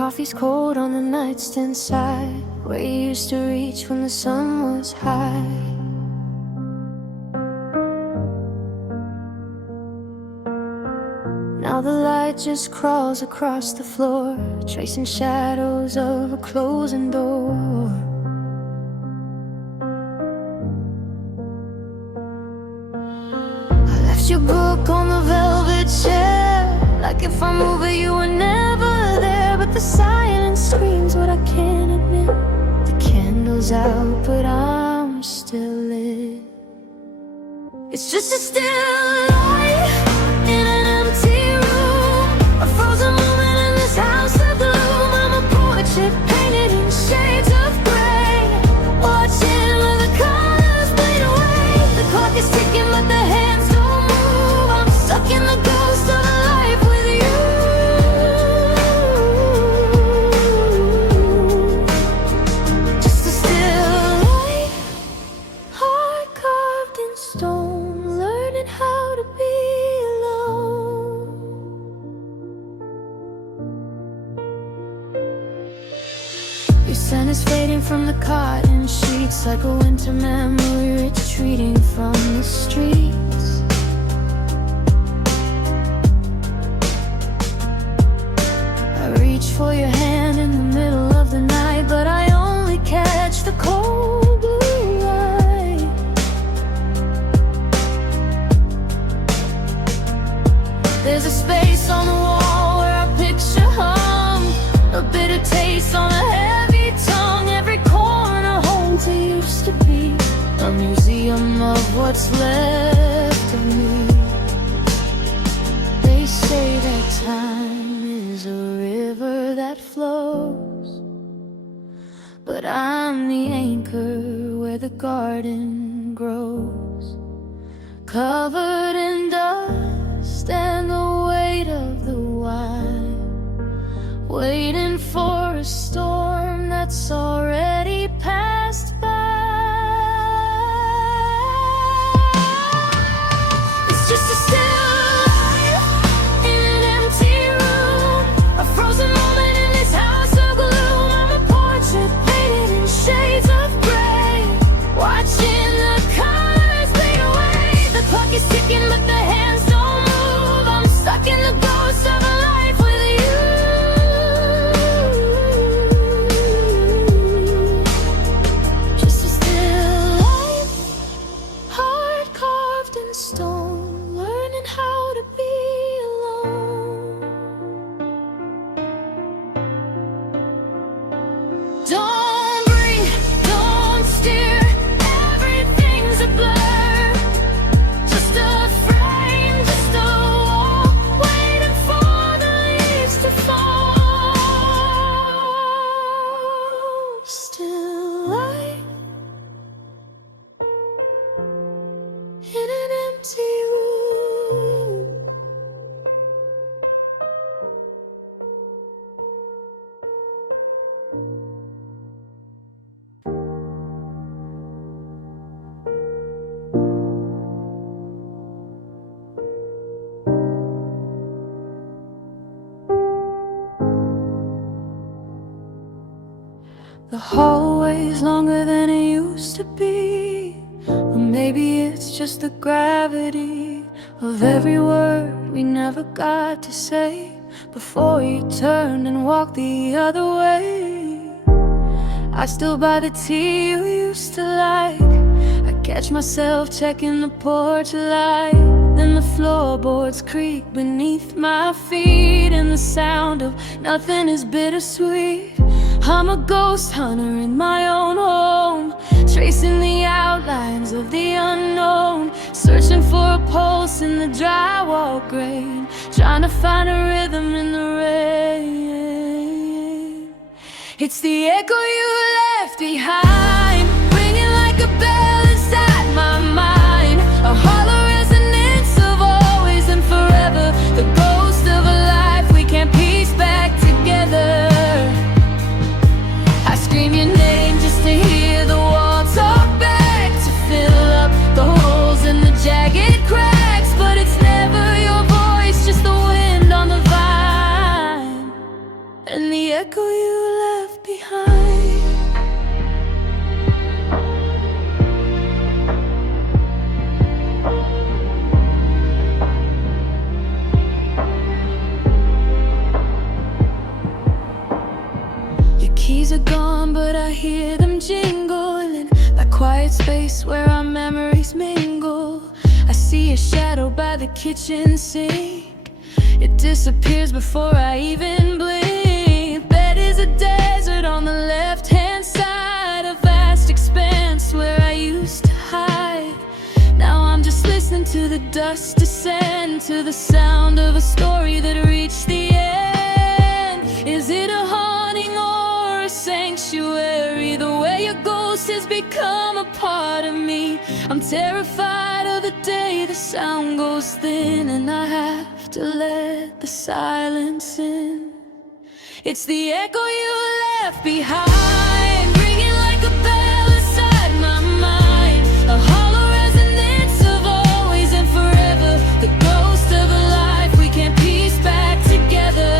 coffee's cold on the nightstand side, where you used to reach when the sun was high. Now the light just crawls across the floor, tracing shadows of a closing door. I left your book on the velvet chair, like if I move it you were never there. But the silence screams what I can't admit. The candle's out but I'm still lit. It's just a still life in an empty room, a frozen moment in this house of gloom. I'm a portrait painted in shades of gray, watching all the colors bleed away. The clock is ticking but the hands don't move. I'm stuck in the ghost of a life with you. Just a still life, heart carved in stone, learning how to be alone. Your scent is fading from the cotton sheets, like a winter memory retreating from the streets. I reach for your hand in the middle of the night, but I only catch the cold blue light. There's a space on the wall where our picture hung, a bitter taste on a heavy tongue. Every corner holds it used to be, a museum of what's left of me. They say that time is a river that flows, but I'm the anchor where the garden grows, covered in dust and the weight of the wine, waiting for a storm that's already passed by. It's just a still life in an empty room, a frozen moment in this house of gloom. I'm a portrait painted in shades of gray, watching the colors bleed away. The clock is ticking but the hands don't move. I'm stuck in the ghost of a life with you. Just a still life, heart carved in stone, learning how to be alone. Don't breathe, don't steer, everything's a blur. Just a frame, just a wall, waiting for the leaves to fall. Still life in an empty room. The hallway's longer than it used to be, or maybe it's just the gravity of every word we never got to say before you turned and walked the other way. I still buy the tea you used to like, I catch myself checking the porch light, then the floorboards creak beneath my feet, and the sound of nothing is bittersweet. I'm a ghost hunter in my own home, tracing the outlines of the unknown, searching for a pulse in the drywall grain, trying to find a rhythm in the rain. It's the echo you left behind, ringing like a bell inside my mind, a hollow resonance of always and forever, the ghost of a life we can't piece back together. I scream your name just to hear the wall talk back, to fill up the holes in the jagged cracks, but it's never your voice, just the wind on the vine, and the echo behind. Your keys are gone, but I hear them jingling. That quiet space where our memories mingle. I see a shadow by the kitchen sink. It disappears before I even blink. Bed is a desert on the left-hand side, a vast expanse where I used to hide. Now I'm just listening to the dust descend, to the sound of a story that reached the end. Is it a haunting or a sanctuary? The way your ghost has become a part of me. I'm terrified of the day the sound goes thin and I have to let the silence in. It's the echo you left behind, ringing like a bell inside my mind. A hollow resonance of always and forever, the ghost of a life we can't piece back together.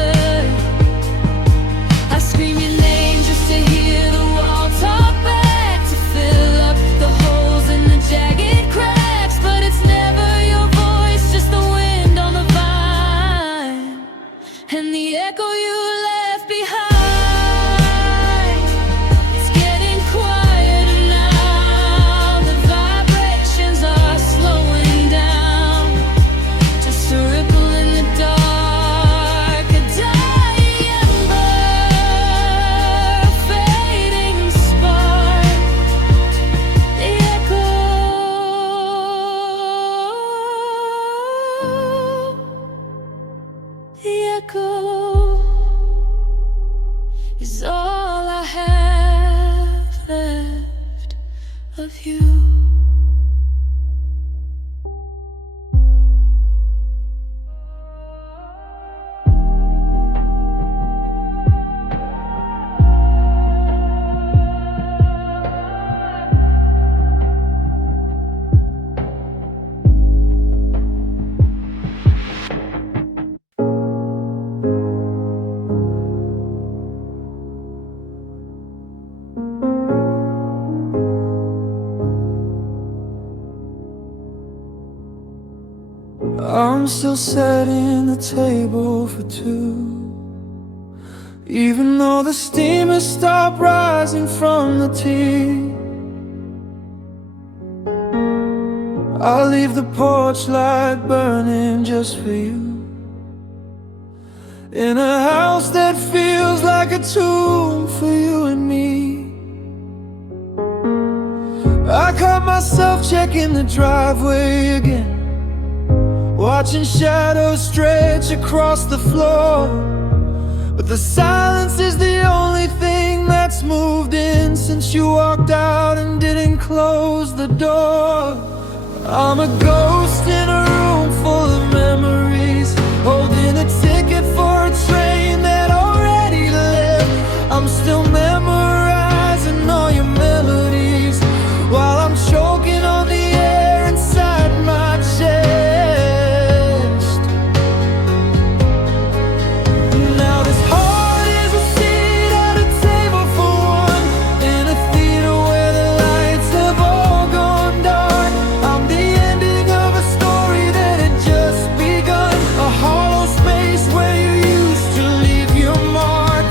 I scream your name just to hear the wall talk back, to fill up the holes in the jagged cracks. But it's never your voice, just the wind on the vine, and the echo you left behind. It's getting quieter now, the vibrations are slowing down. Just a ripple in the dark, a dying ember, a fading spark. The echo is all I have left of you. I'm still setting the table for two, even though the steam has stopped rising from the tea. I'll leave the porch light burning just for you, in a house that feels like a tomb for you and me. I caught myself checking the driveway again, watching shadows stretch across the floor. But the silence is the only thing that's moved in since you walked out and didn't close the door. I'm a ghost in a room full of memories, holding a ticket for a train that already left. I'm still memorizing all your melodies while I'm choking on the air inside my chest. Now this heart is a seat at a table for one, in a theater where the lights have all gone dark. I'm the ending of a story that had just begun, a hollow space where you used to leave your mark.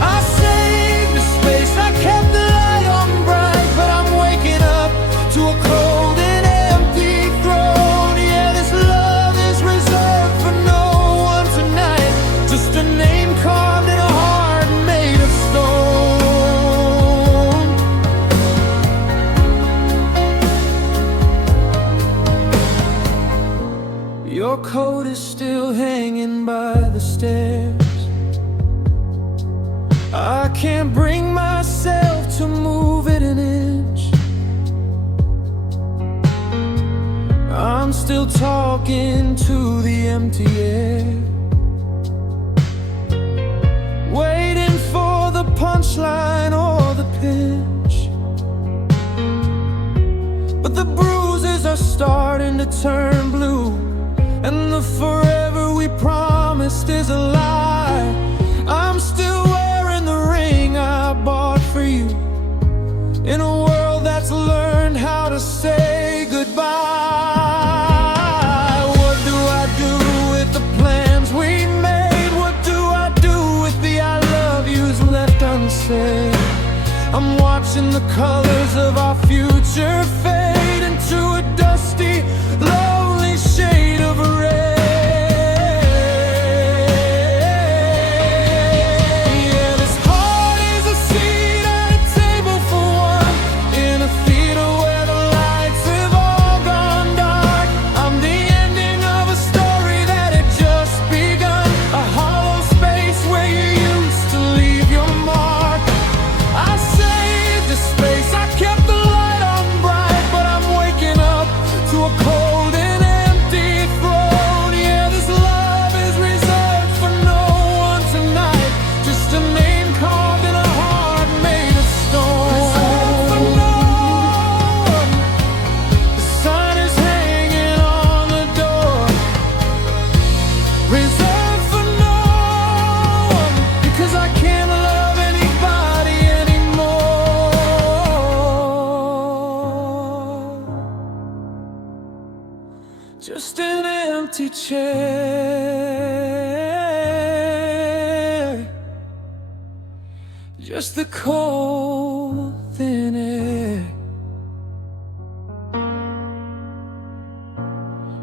I saved the space, I kept the light on bright, but I'm waking up to a cold and empty throne. Yeah, this love is reserved for no one tonight, just a name carved in a heart made of stone. Your coat is still hanging by the stairs. I can't bring myself to move it an inch. I'm still talking to the empty air, waiting for the punchline or the pinch. But the bruises are starting to turn blue, and the forever we promised is a lie. I'm still wearing the ring I I'm watching the colors of our future fade into a dusty, lonely shade of red. Yeah, this heart is a seat at a table for one, in a theater where the lights have all gone dark. I'm the ending of a story that had just begun, a hollow space where you used to leave your mark. I saved the space, I kept the light on bright, but I'm waking up to a cold and empty throne. Yeah, this love is reserved for no one tonight, just a name carved in a heart made of stone. Reserved for no one. The sign is hanging on the door. Reserved for no one, because I can't love anybody anymore. Just an empty chair, just the cold thin air.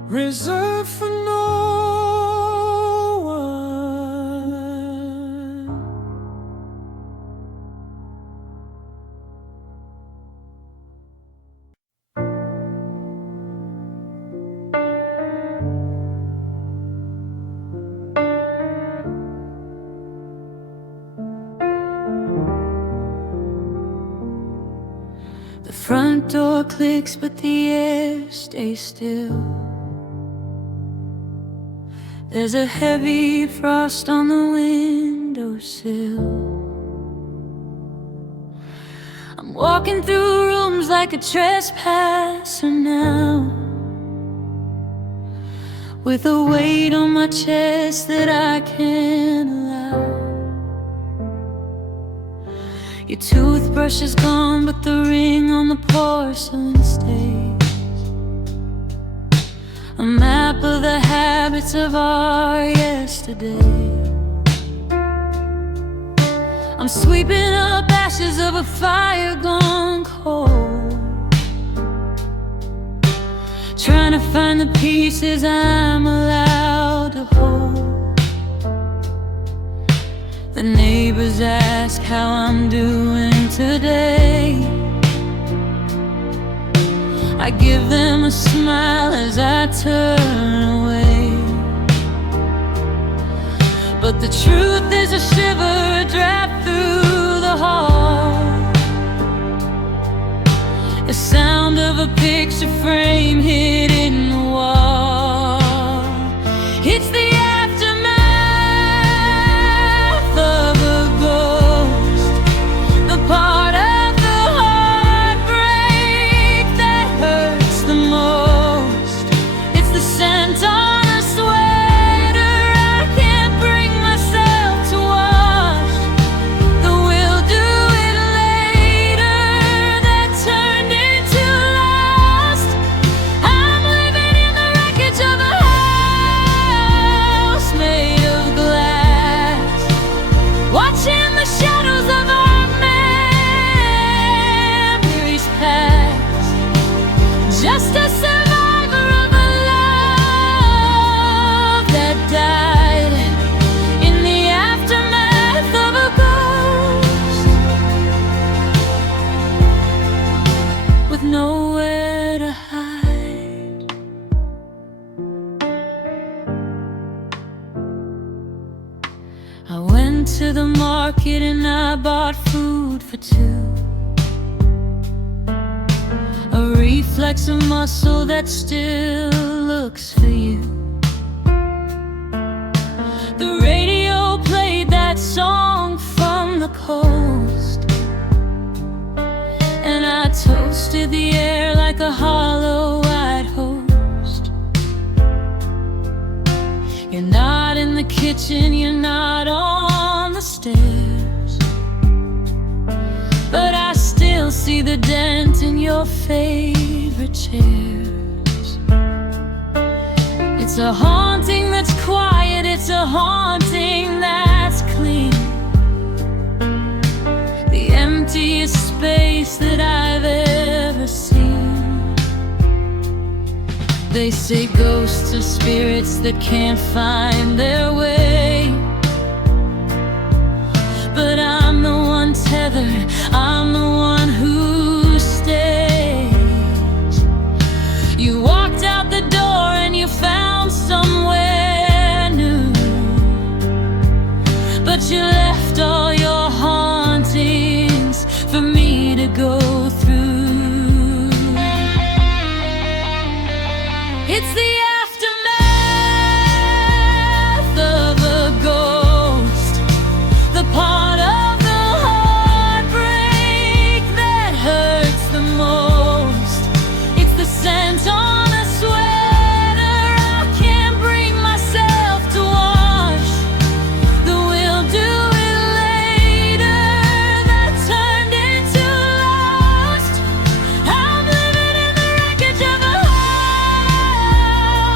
Reserved for no one. The front door clicks, but the air stays still. There's a heavy frost on the windowsill. I'm walking through rooms like a trespasser now, with a weight on my chest that I can't allow. Your toothbrush is gone, but the ring on the porcelain stays. A map of the habits of our yesterday. I'm sweeping up ashes of a fire gone cold, trying to find the pieces I'm allowed to hold. The neighbors ask how I'm doing today. I give them a smile as I turn away, but the truth is a shiver draft through the heart, the sound of a picture frame hit in the wall. It's the aftermath of a ghost, the part of the heartbreak that hurts the most. It's the scent on a sweater I can't bring myself to wash, the we'll do it later that turned into lust. I'm living in the wreckage of a house made of glass, watching the shadows of our memories pass. Just a survivor of a love that died in the aftermath of a ghost, with nowhere to hide. I went to the market and I bought food for two, a reflex of muscle that still looks for you. The radio played that song from the coast, and I toasted the air like a hollow-eyed host. You're not in the kitchen, you're not on the stairs, but I still see the dent in your favorite chairs. It's a haunting that's quiet, it's a haunting that's clean. The emptiest They say ghosts are spirits that can't find their way, but I'm the one tethered, I'm the one who stays. You walked out the door and you found somewhere new, but you left all your hauntings for me to go through. It's the aftermath of a ghost, the part of the heartbreak that hurts the most. It's the scent on a sweater I can't bring myself to wash, the we'll do it later that turned into lost. I'm living in the wreckage of a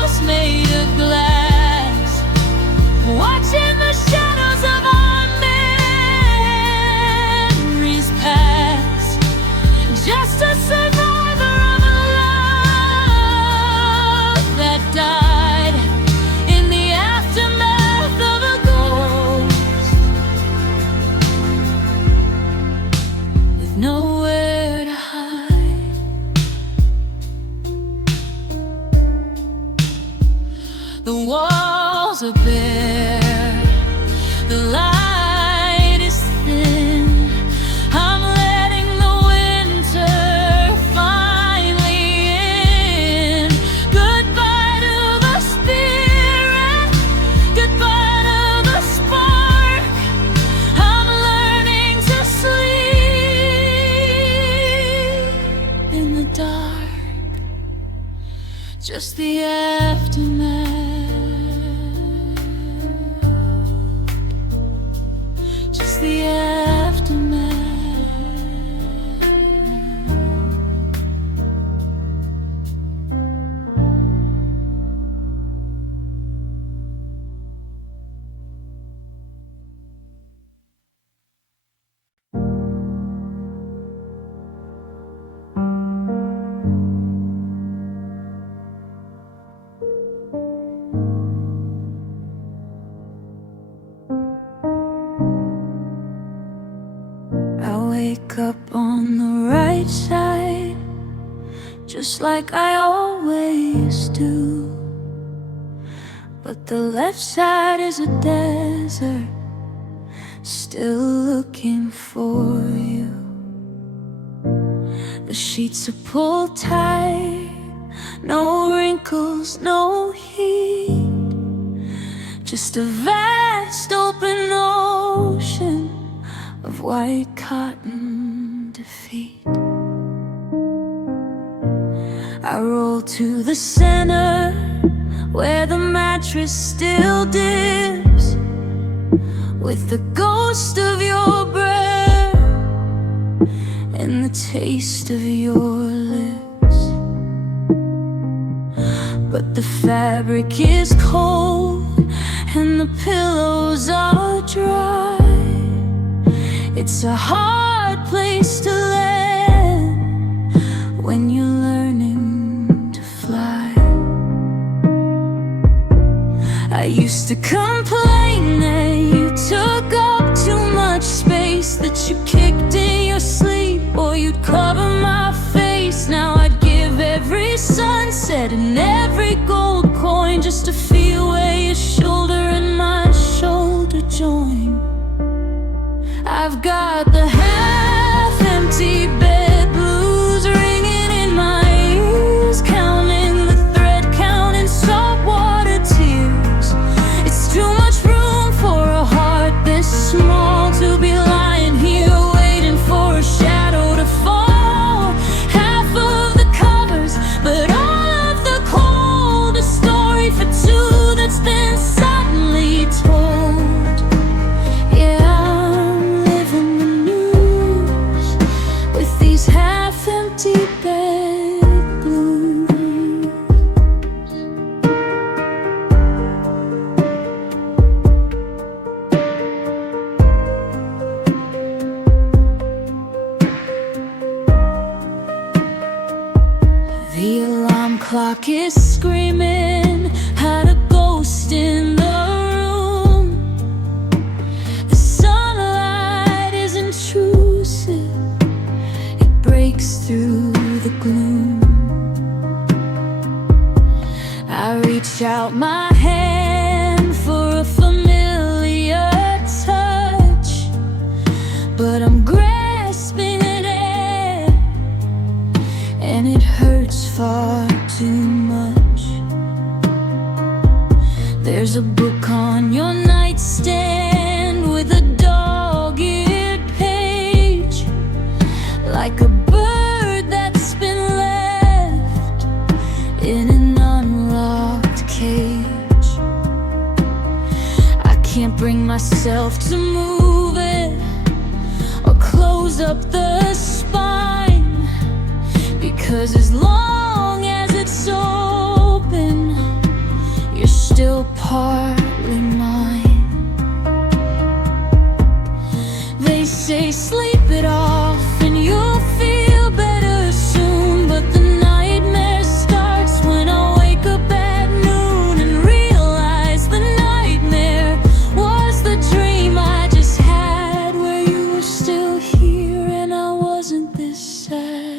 house made of glass, watching the shadows of our memories pass. Just a survivor of a love that died in the aftermath of a ghost, with nowhere to hide. The walls are bare, the light is thin. I'm letting the winter finally in. Goodbye to the spirit, goodbye to the spark. I'm learning to sleep in the dark, just the aftermath, just the aftermath. I wake up on the right side, just like I always do, but the left side is a desert, still looking for you. The sheets are pulled tight, no wrinkles, no heat, just a vast open ocean of white cotton defeat. I roll to the center where the mattress still dips with the ghost of your breath and the taste of your lips. But the fabric is cold and the pillows are dry. It's a hard place to land when you're learning to fly. I used to complain that you took up too much space, that you kicked in your sleep or you'd cover my face. Now I'd give every sunset and every gold coin just to feel where your shoulder and my shoulder join. I've got the half-empty bed blues ringing in my ears, counting the thread, counting saltwater tears. It's too much room for a heart this small to be lying here waiting for a shadow to fall. Half of the covers, but all of the cold, a story for two that's been suddenly told. Yeah, I'm living the clock is screaming, had a ghost in the room. The sunlight is intrusive, it breaks through the gloom. I reach out my hand for a familiar touch, but I'm grasping at air, and it hurts far too much. There's a book on your nightstand with a dog-eared page, like a bird that's been left in an unlocked cage. I can't bring myself to move it or close up the spine, because as long as it's open, you're still partly mine. They say sleep it off and you'll feel better soon, but the nightmare starts when I wake up at noon and realize the nightmare was the dream I just had, where you were still here and I wasn't this sad.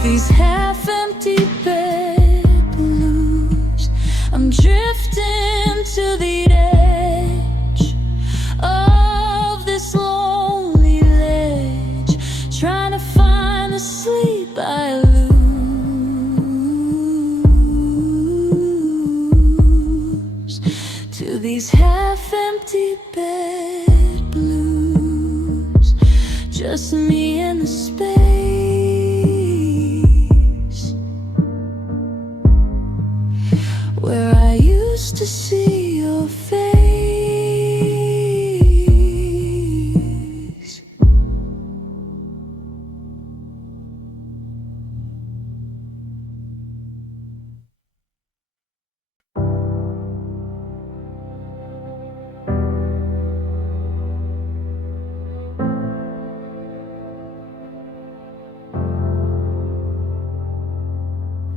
These half-empty bed blues, I'm drifting to the edge of this lonely ledge, trying to find the sleep I lose. To these half-empty bed blues, just me and the space where I used to see your face.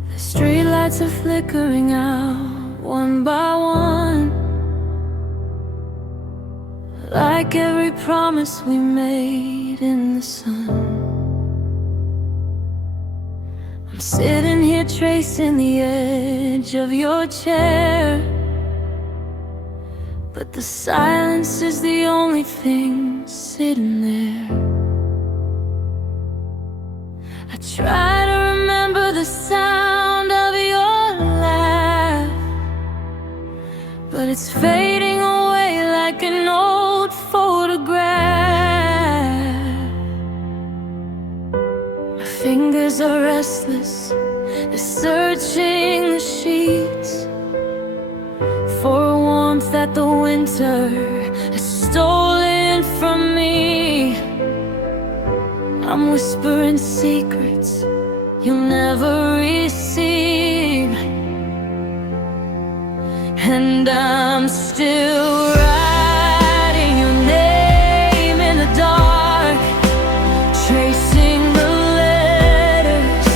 The streetlights are flickering out one by one, like every promise we made in the sun. I'm sitting here tracing the edge of your chair, but the silence is the only thing sitting there. I try to remember the sound of your laugh, but it's fading away like an old photograph. My fingers are restless, they're searching the sheets for a warmth that the winter has stolen from me. I'm whispering secrets you'll never receive, and I'm still writing your name in the dark, tracing the letters,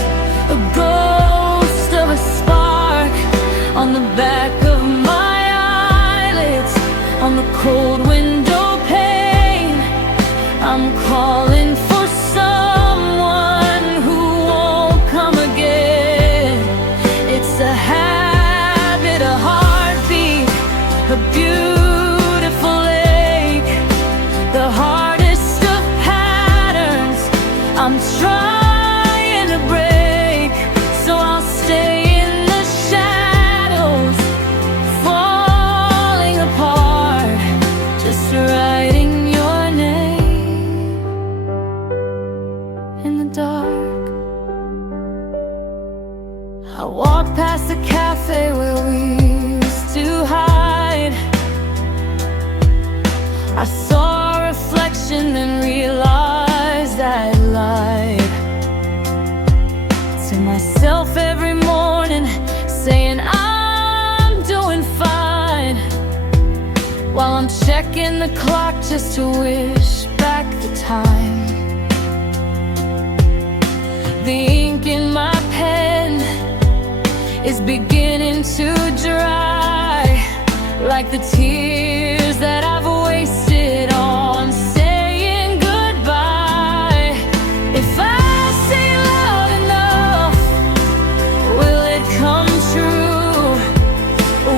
a ghost of a spark on the back of my eyelids, on the cold window pane. I'm calling for someone who won't come again. It's a habit, a heartbeat, a beautiful ache, the hardest of patterns while I'm checking the clock just to wish back the time. The ink in my pen is beginning to dry, like the tears that I've wasted on saying goodbye. If I say love enough, will it come true?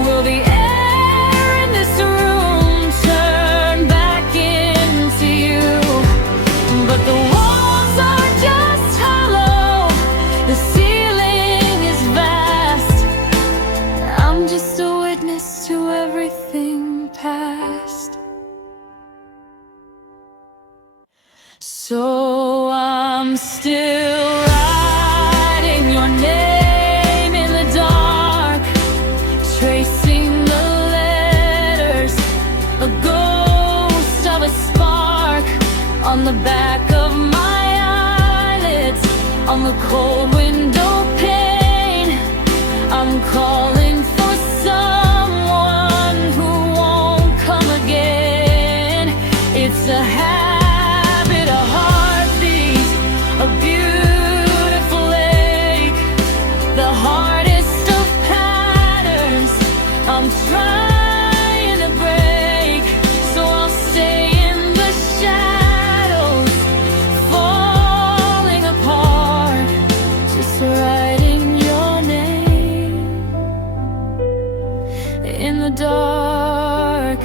Will the air in this room turn back into you? But the walls are just hollow, the ceiling is vast. I'm just a witness to everything past. So I'm still writing your name in the dark, tracing the letters, a ghost of a spark on the back of my eyelids, on the cold window pane. I'm calling for someone who won't come again. It's a habit, a heartbeat, a beautiful ache, the hardest of patterns I'm trying to break. So I'll stay in the shadows, falling apart, just writing your name in the dark.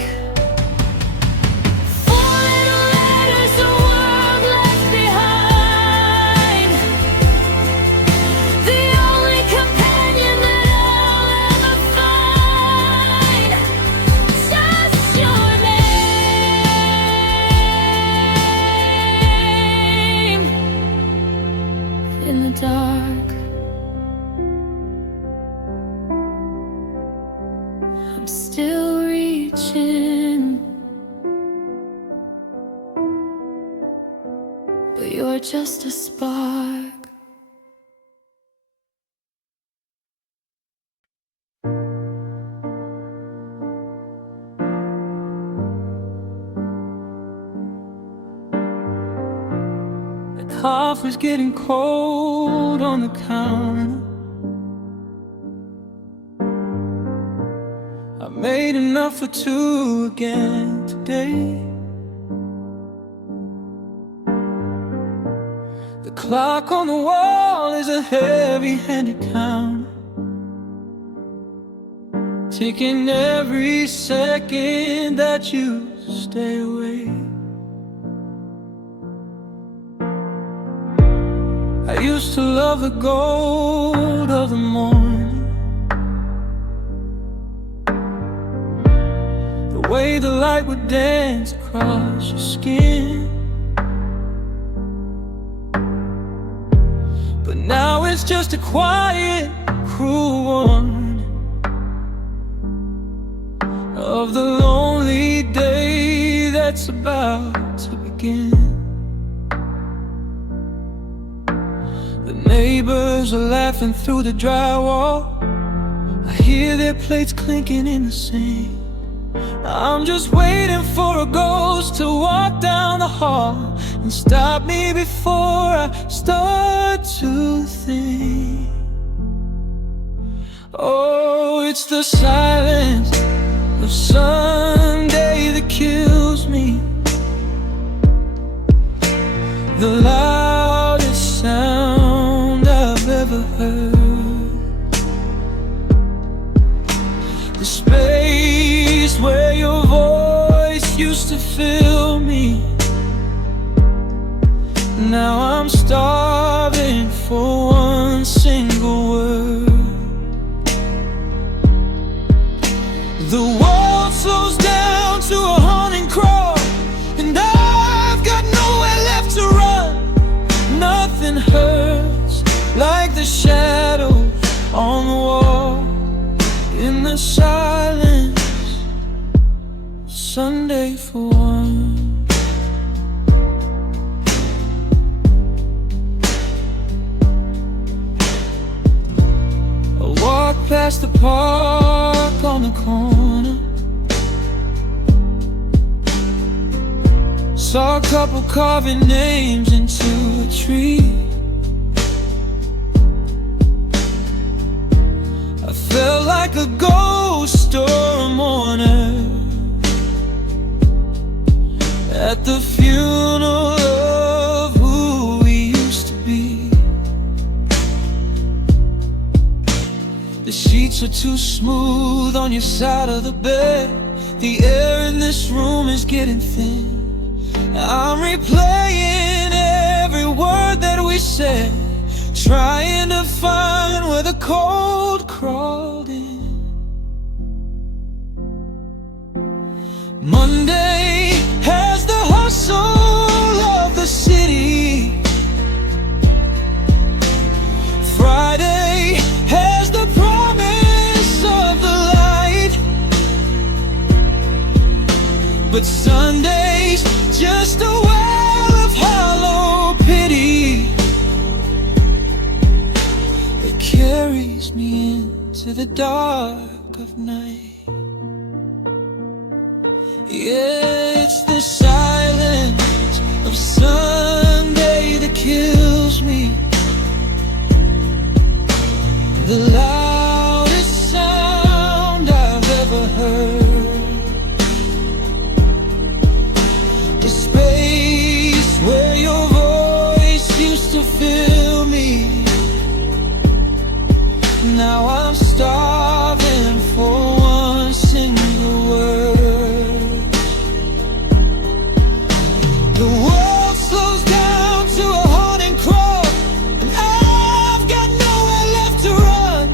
Four little letters, a world left behind, the only companion that I'll ever find. Just your name in the dark. I'm still reaching, but you're just a spark. The coffee's getting cold on the counter. I made enough for two again today. The clock on the wall is a heavy-handed counter, ticking every second that you stay away. I used to love the gold of the morning, the way the light would dance across your skin. But now it's just a quiet, cruel warning of the lonely day that's about to begin. The neighbors are laughing through the drywall. I hear their plates clinking in the sink. I'm just waiting for a ghost to walk down the hall and stop me before I start to think. Oh, it's the silence of Sunday that kills me, the loudest sound I've ever heard, the space where your voice used to fill me. Now I'm starving for one single word. The world slows down to a haunting crawl, and I've got nowhere left to run. Nothing hurts like the shadows on the wall. In the silence, Sunday for one. I walk past the park on the corner, Saw a couple carving names into a tree. I felt like a ghost or a mourner at the funeral of who we used to be. The sheets are too smooth on your side of the bed. The air in this room is getting thin. I'm replaying every word that we said, trying to find where the cold crawled in. Monday has the hustle of the city. Friday has the promise of the light. But Sunday's just a well of hollow pity that carries me into the dark of night. Yeah, it's the silence of Sunday that kills me. The loudest sound I've ever heard. The space where your voice used to fill me. Now I'm starving for one single word. The world slows down to a haunting crawl, and I've got nowhere left to run.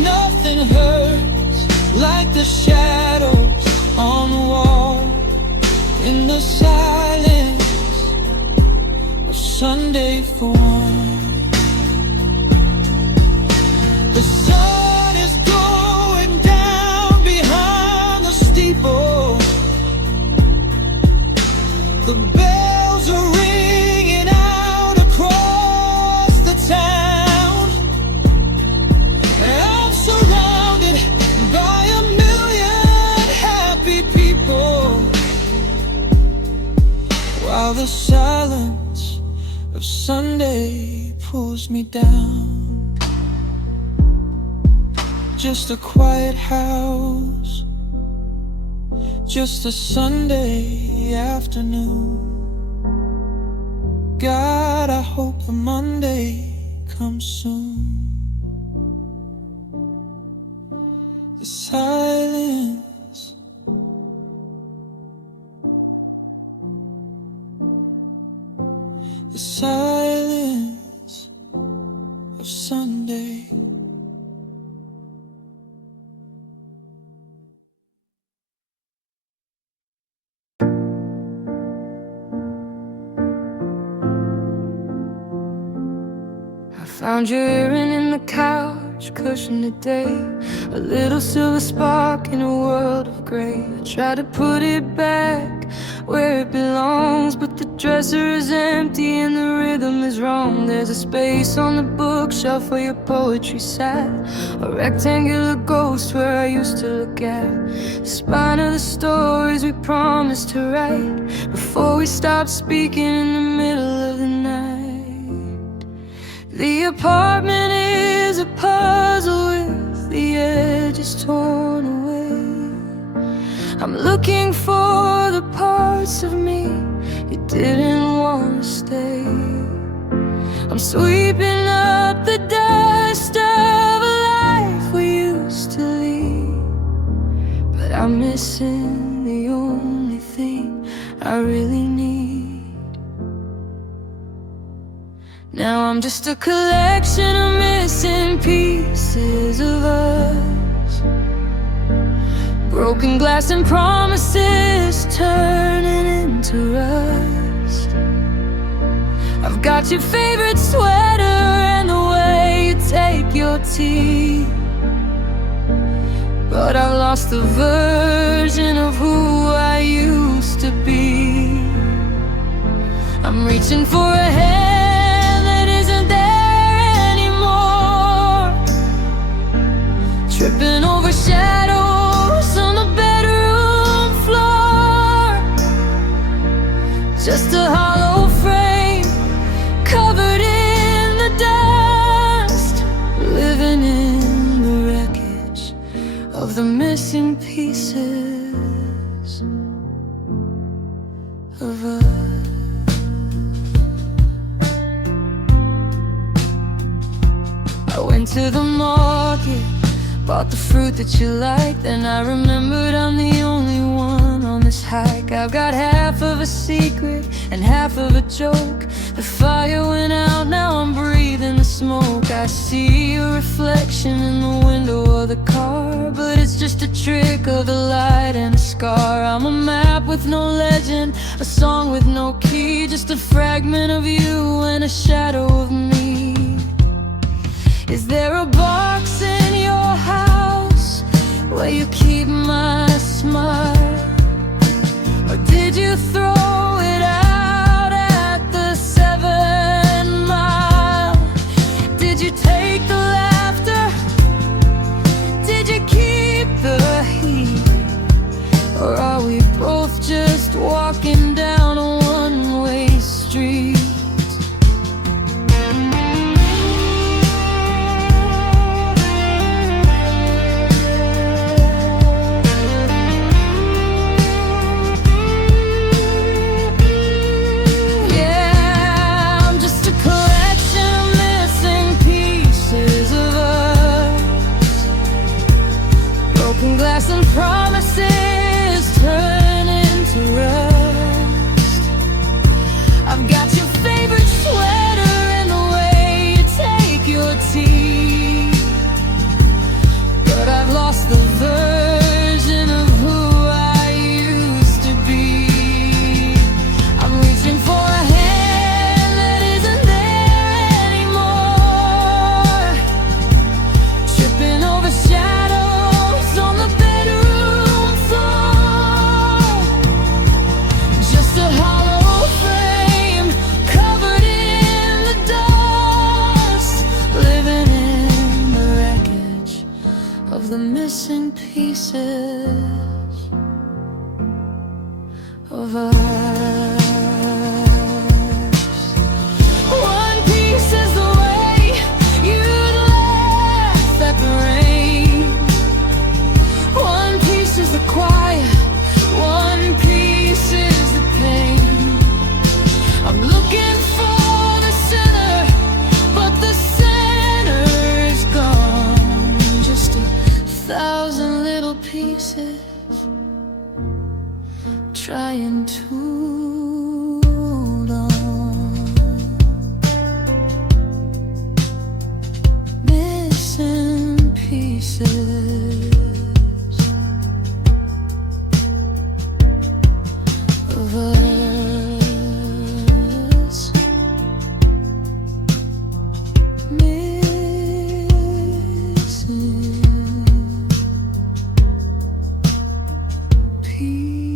Nothing hurts like the shadows on the wall. In the silence of Sunday for one. The sun is going down behind the steeple. The bells are ringing out across the town. I'm surrounded by a million happy people, while the silence of Sunday pulls me down. Just a quiet house, just a Sunday afternoon. God, I hope the Monday comes soon. The silence, the silence of Sunday. Found your earring in the couch cushion today, a little silver spark in a world of gray. I try to put it back where it belongs, but the dresser is empty and the rhythm is wrong. There's a space on the bookshelf where your poetry sat, a rectangular ghost where I used to look at the spine of the stories we promised to write before we stopped speaking in the middle of the night. The apartment is a puzzle with the edges torn away. I'm looking for the parts of me you didn't want to stay. I'm sweeping up the dust of a life we used to lead, but I'm missing the only thing I really need. Now I'm just a collection of missing pieces of us, broken glass and promises turning into rust. I've got your favorite sweater and the way you take your tea, but I've lost the version of who I used to be. I'm reaching for a hand tripping over shadows on the bedroom floor, just a hollow frame covered in the dust, living in the wreckage of the missing pieces of us. I went to the market, bought the fruit that you liked, and I remembered I'm the only one on this hike. I've got half of a secret and half of a joke. The fire went out, now I'm breathing the smoke. I see a reflection in the window of the car, but it's just a trick of the light and a scar. I'm a map with no legend, a song with no key, just a fragment of you and a shadow of me. Is there a box in your house where you keep my smile? Or did you throw it out at the 7 Mile? Did you take the laughter? Did you keep the heat? Or are we both just walking down a one-way street? Glass and promises turn into rust. I've got your favorite sweater and the way you take your tea, but I've lost the version of who I used to be. I'm reaching for a hand that isn't there anymore, tripping over shadows on the bedroom floor, just a hollow frame covered in the dust, living in the wreckage of the missing pieces of us. One piece is the way you'd laugh at the rain, one piece is the quiet, one piece is the pain. I'm looking for the center, but the center is gone. Just 1,000 little pieces trying to hold on, missing pieces of us, missing pieces.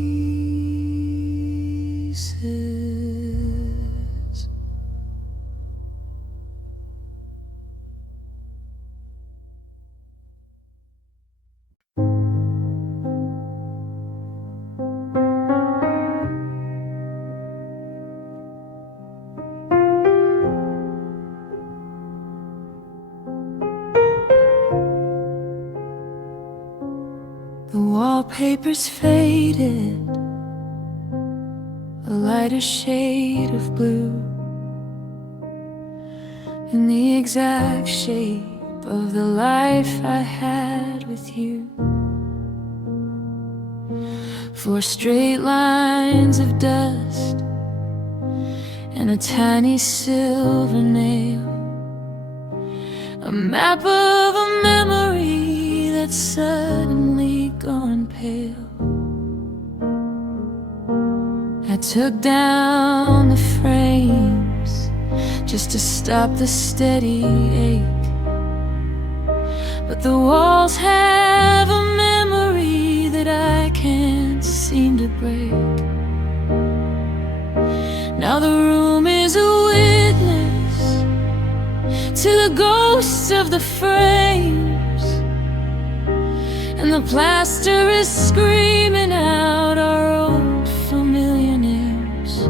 The wallpaper's faded, a lighter shade of blue, in the exact shape of the life I had with you. 4 straight lines of dust and a tiny silver nail, a map of a memory that's suddenly gone pale. I took down the frames just to stop the steady ache, but the walls have a memory that I can't seem to break. Now the room is a witness to the ghosts of the frames, and the plaster is screaming out our old familiar names.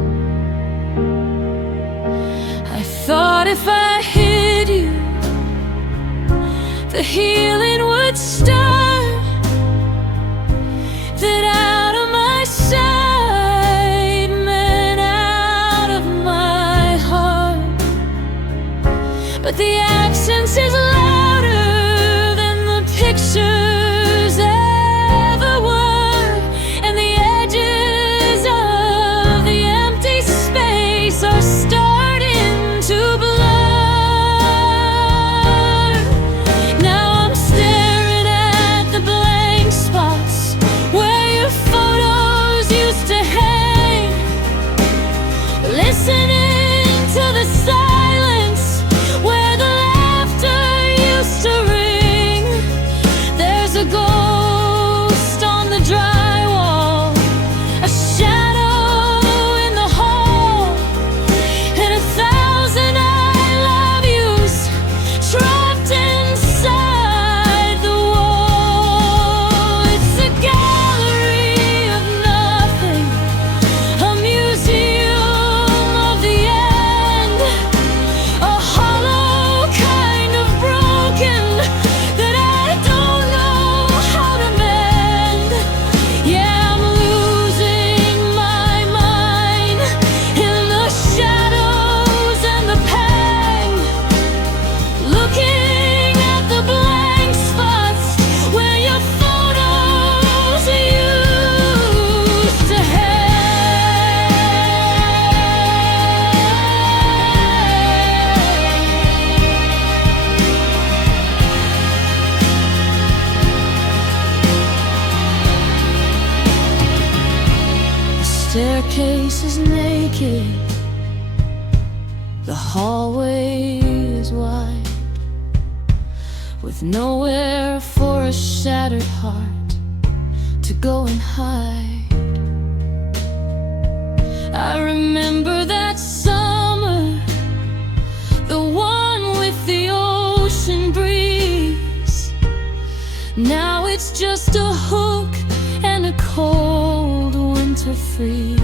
is louder than the pictures ever were, and the edges of the empty space are starting to blur. Now I'm staring at the blank spots where your photos used to hang, listening to the silence where the laughter used to ring. There's a ghost on the drywall, a shadow in the hall, and 1,000 I love yous trapped inside the wall. It's a gallery of nothing, a museum of the end, a hollow kind of broken that I don't know how to mend. Yeah, I'm losing my mind in the shadows and the pang, looking at the blank spots where your photos used to The staircase is naked, the hallway is wide, with nowhere for a shattered heart to go and hide. I remember that summer, the one with the ocean breeze. Now it's just a hook and a cold winter freeze.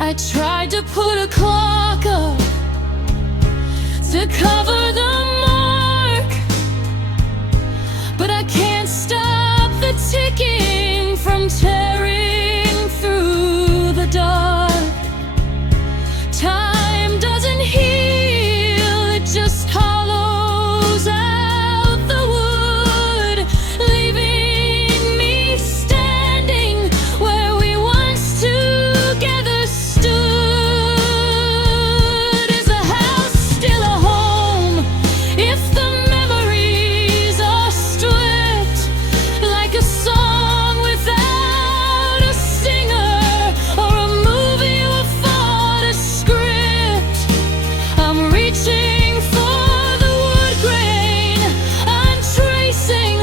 I tried to put a clock up to cover the mark, but I can't stop the ticking from tearing through the dark. Time doesn't heal, it just hollows out the wood, leaving me standing where we once together stood. Is a house still a home if the memories are stripped, like a song without a singer, or a movie without a script? I'm reaching for the wood grain, I'm tracing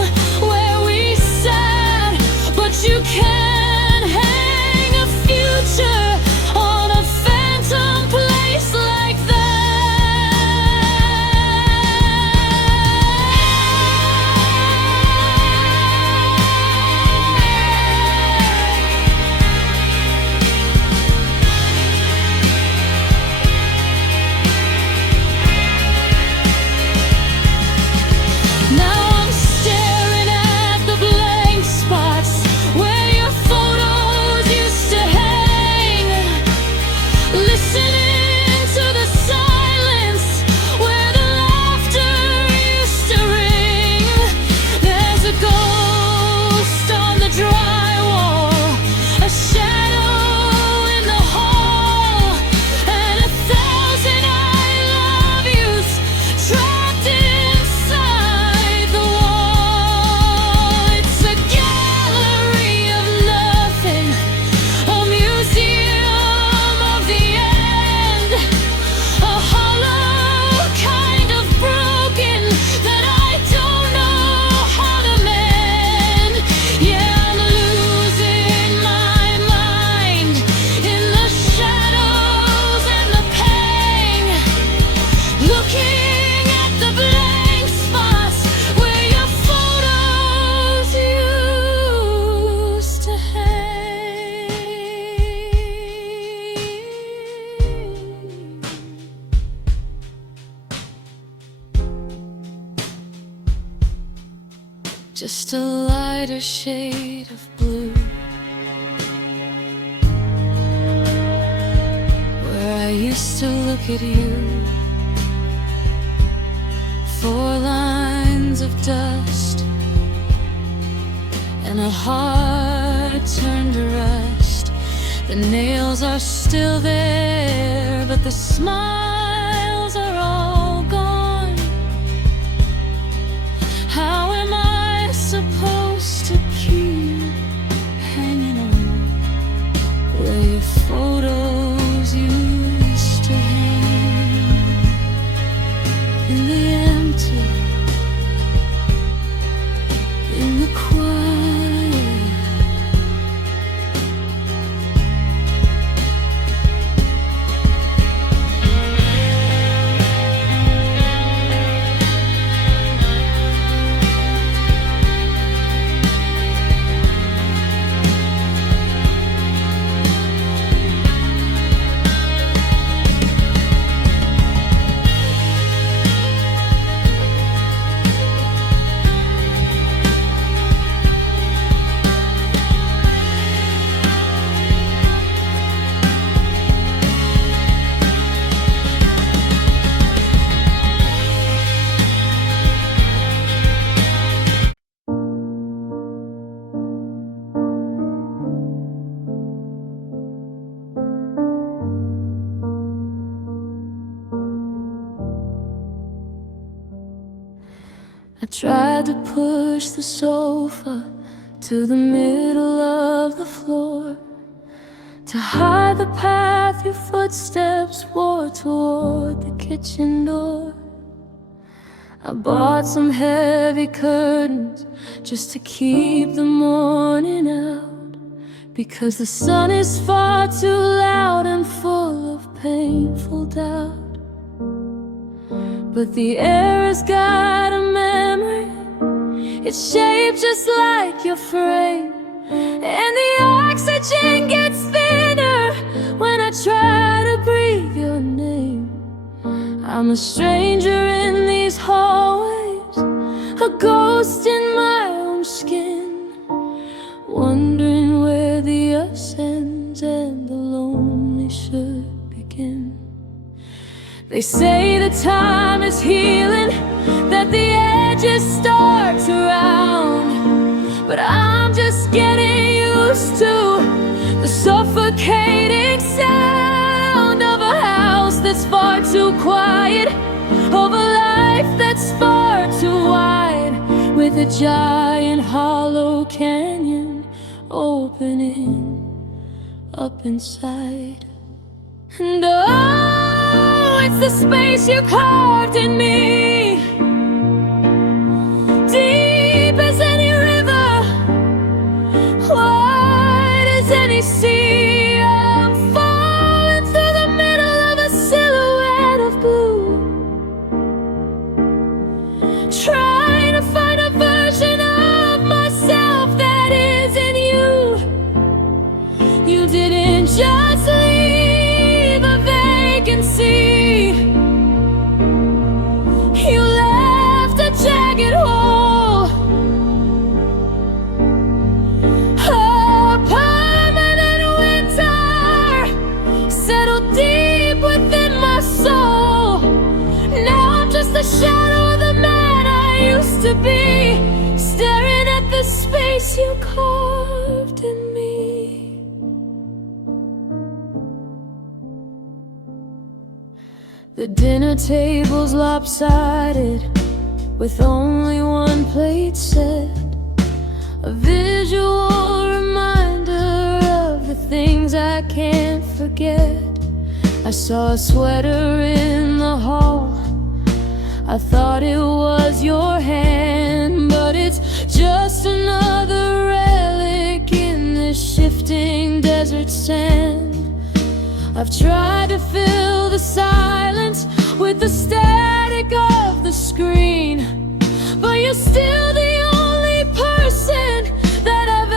where we sat, but you can't hang a future on a phantom place like that. Now I'm staring at the blank spots where your photos used to hang, listening to the silence where the laughter used to ring. There's a ghost on the drywall, a shadow in the hall, and 1,000 I love yous trapped inside the wall. It's a gallery of nothing, a museum of the end, a hollow kind of broken that I don't know how to mend. Yeah, I'm losing my mind in the shadows and the pang, looking at the blank spots where your photos used to hang. Just a lighter shade of blue, where I used to look at you 4 lines of dust, and a heart turned to rust. The nails are still there, but the smiles are all gone. How am I supposed to keep hanging on where your photos used to hang? In the empty, in the quiet. I tried to push the sofa to the middle of the floor, to hide the path your footsteps wore toward the kitchen door. I bought some heavy curtains just to keep the morning out, because the sun is far too loud and full of painful doubt. But the air has got a memory, it's shaped just like your frame, and the oxygen gets thinner when I try to breathe your name. I'm a stranger in these hallways, a ghost in my own skin, wondering where the us ends and the lonely should begin. They say the time is healing, that the edges start to round, but I'm just getting used to the suffocating sound of a house that's far too quiet, of a life that's far too wide, with a giant hollow canyon opening up inside. And oh, it's the space you carved in me, deep as any river, wide as any sea. I'm falling through the middle of a silhouette of blue, trying to find a version of myself that isn't you. You didn't just leave a vacancy, you left a jagged hole, a permanent winter settled deep within my soul. Now I'm just a shadow of the man I used to be, staring at the space you carved in me. The dinner table's lopsided, with only one plate set, a visual reminder of the things I can't forget. I saw a sweater in the hall, I thought it was your hand, but it's just another relic in this shifting desert sand. I've tried to fill the silence with the static of the screen, but you're still the only person that I've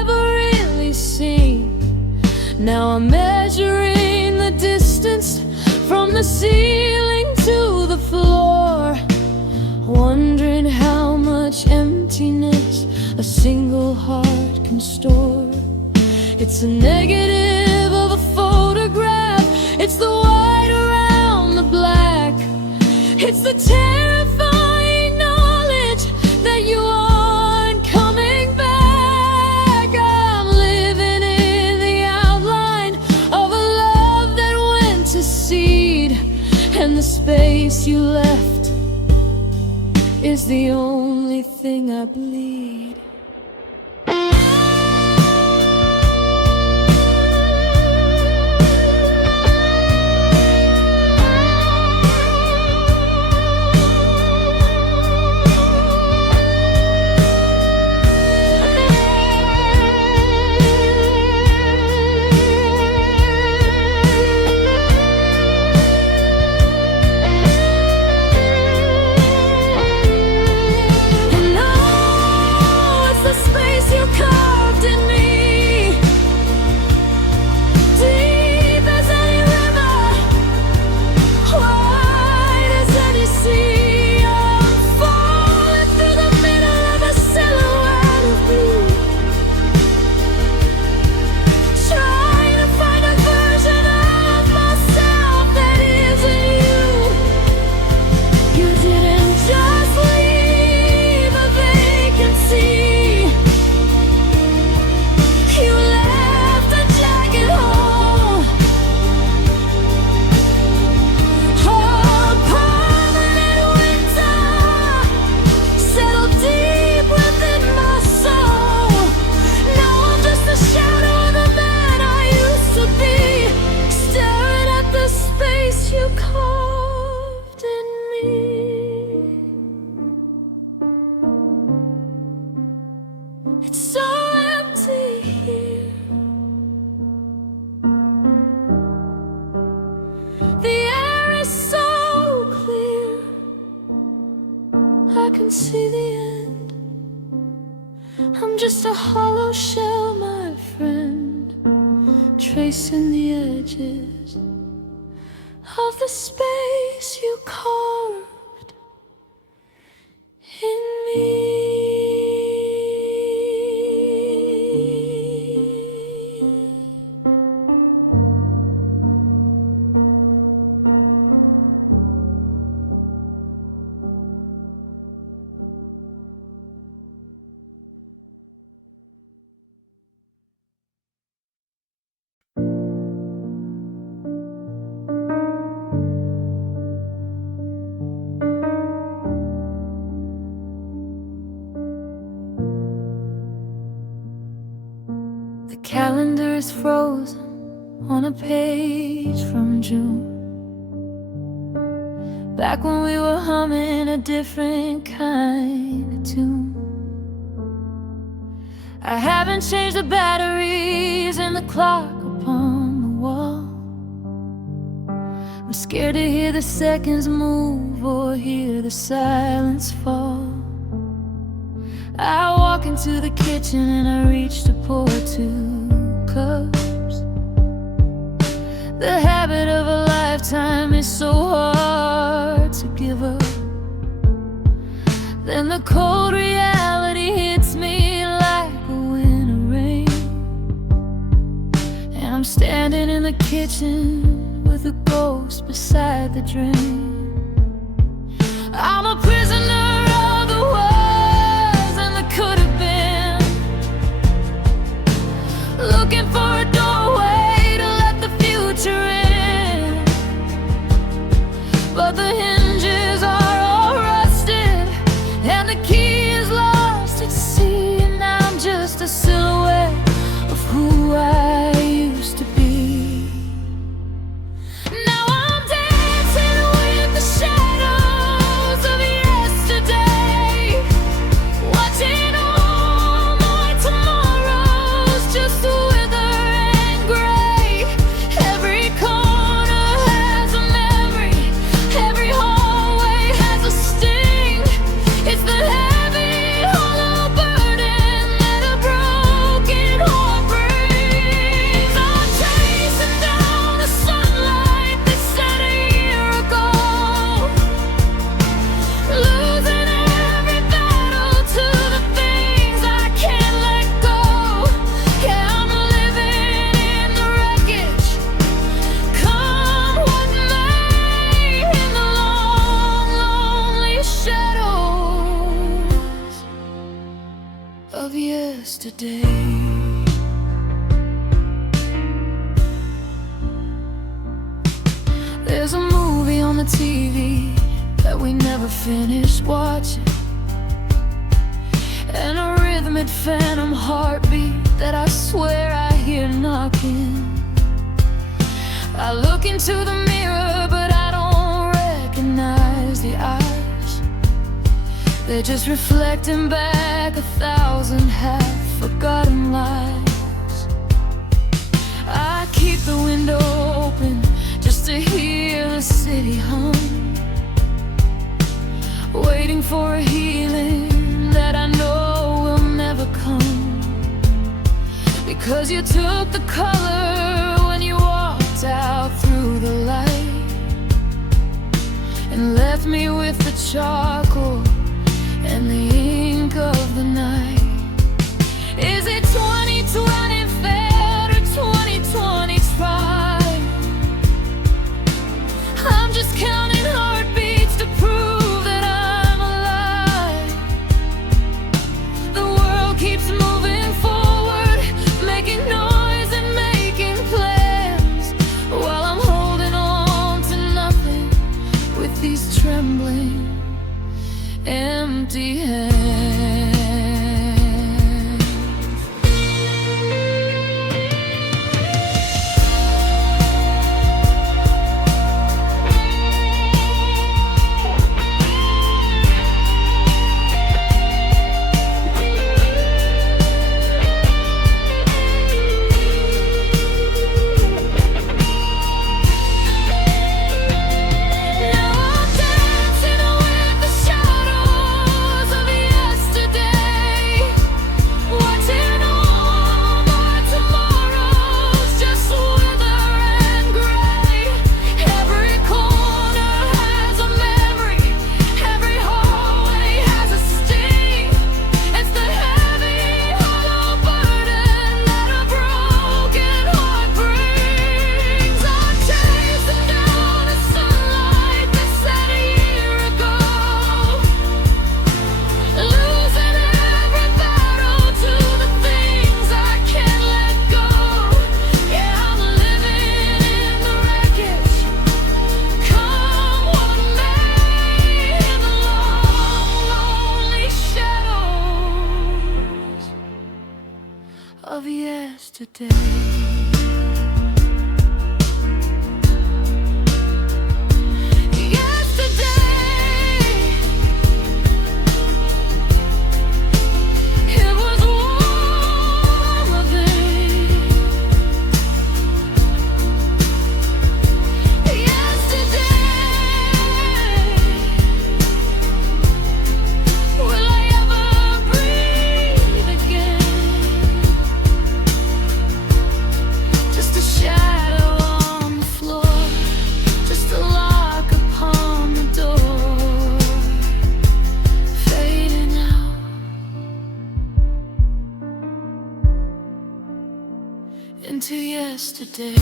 ever really seen. Now I'm measuring the distance from the ceiling to the floor, wondering how much emptiness a single heart can store. It's a negative of a photograph, it's the white around the black, it's the terrifying space you left is the only thing I bleed. It's so empty here. The air is so clear. I can see the end. I'm just a hollow shell, my friend, tracing the edges of the space you carved in me. The calendar is frozen on a page from June, back when we were humming a different kind of tune. I haven't changed the batteries in the clock upon the wall. I'm scared to hear the seconds move or hear the silence fall. I walk into the kitchen and I reach to pour 2 cups. The habit of a lifetime is so hard to give up. Then the cold reality hits me like a winter rain, and I'm standing in the kitchen with a ghost beside the drain. I'm a prisoner of the was and the could have been, looking for a doorway to let the future in. But the hinges are all rusted and the key is lost at sea, and I'm just a silhouette of who I used to be. Now I'm dancing with the shadows of yesterday, watching all my tomorrows just wither TV that we never finished watching, and a rhythmic phantom heartbeat that I swear I hear knocking. I look into the mirror, but I don't recognize the eyes. They're just reflecting back 1,000 half-forgotten lies. I keep the window open just to hear the city hum, waiting for a healing that I know will never come. Because you took the color when you walked out through the light, and left me with the charcoal and the ink of the night. Is it 2020 fair or 2020 tried? I'm just counting heartbeats to prove that I'm alive. The world keeps moving forward, making noise and making plans, while I'm holding on to nothing with these trembling, empty hands. Of yesterday. Into yesterday.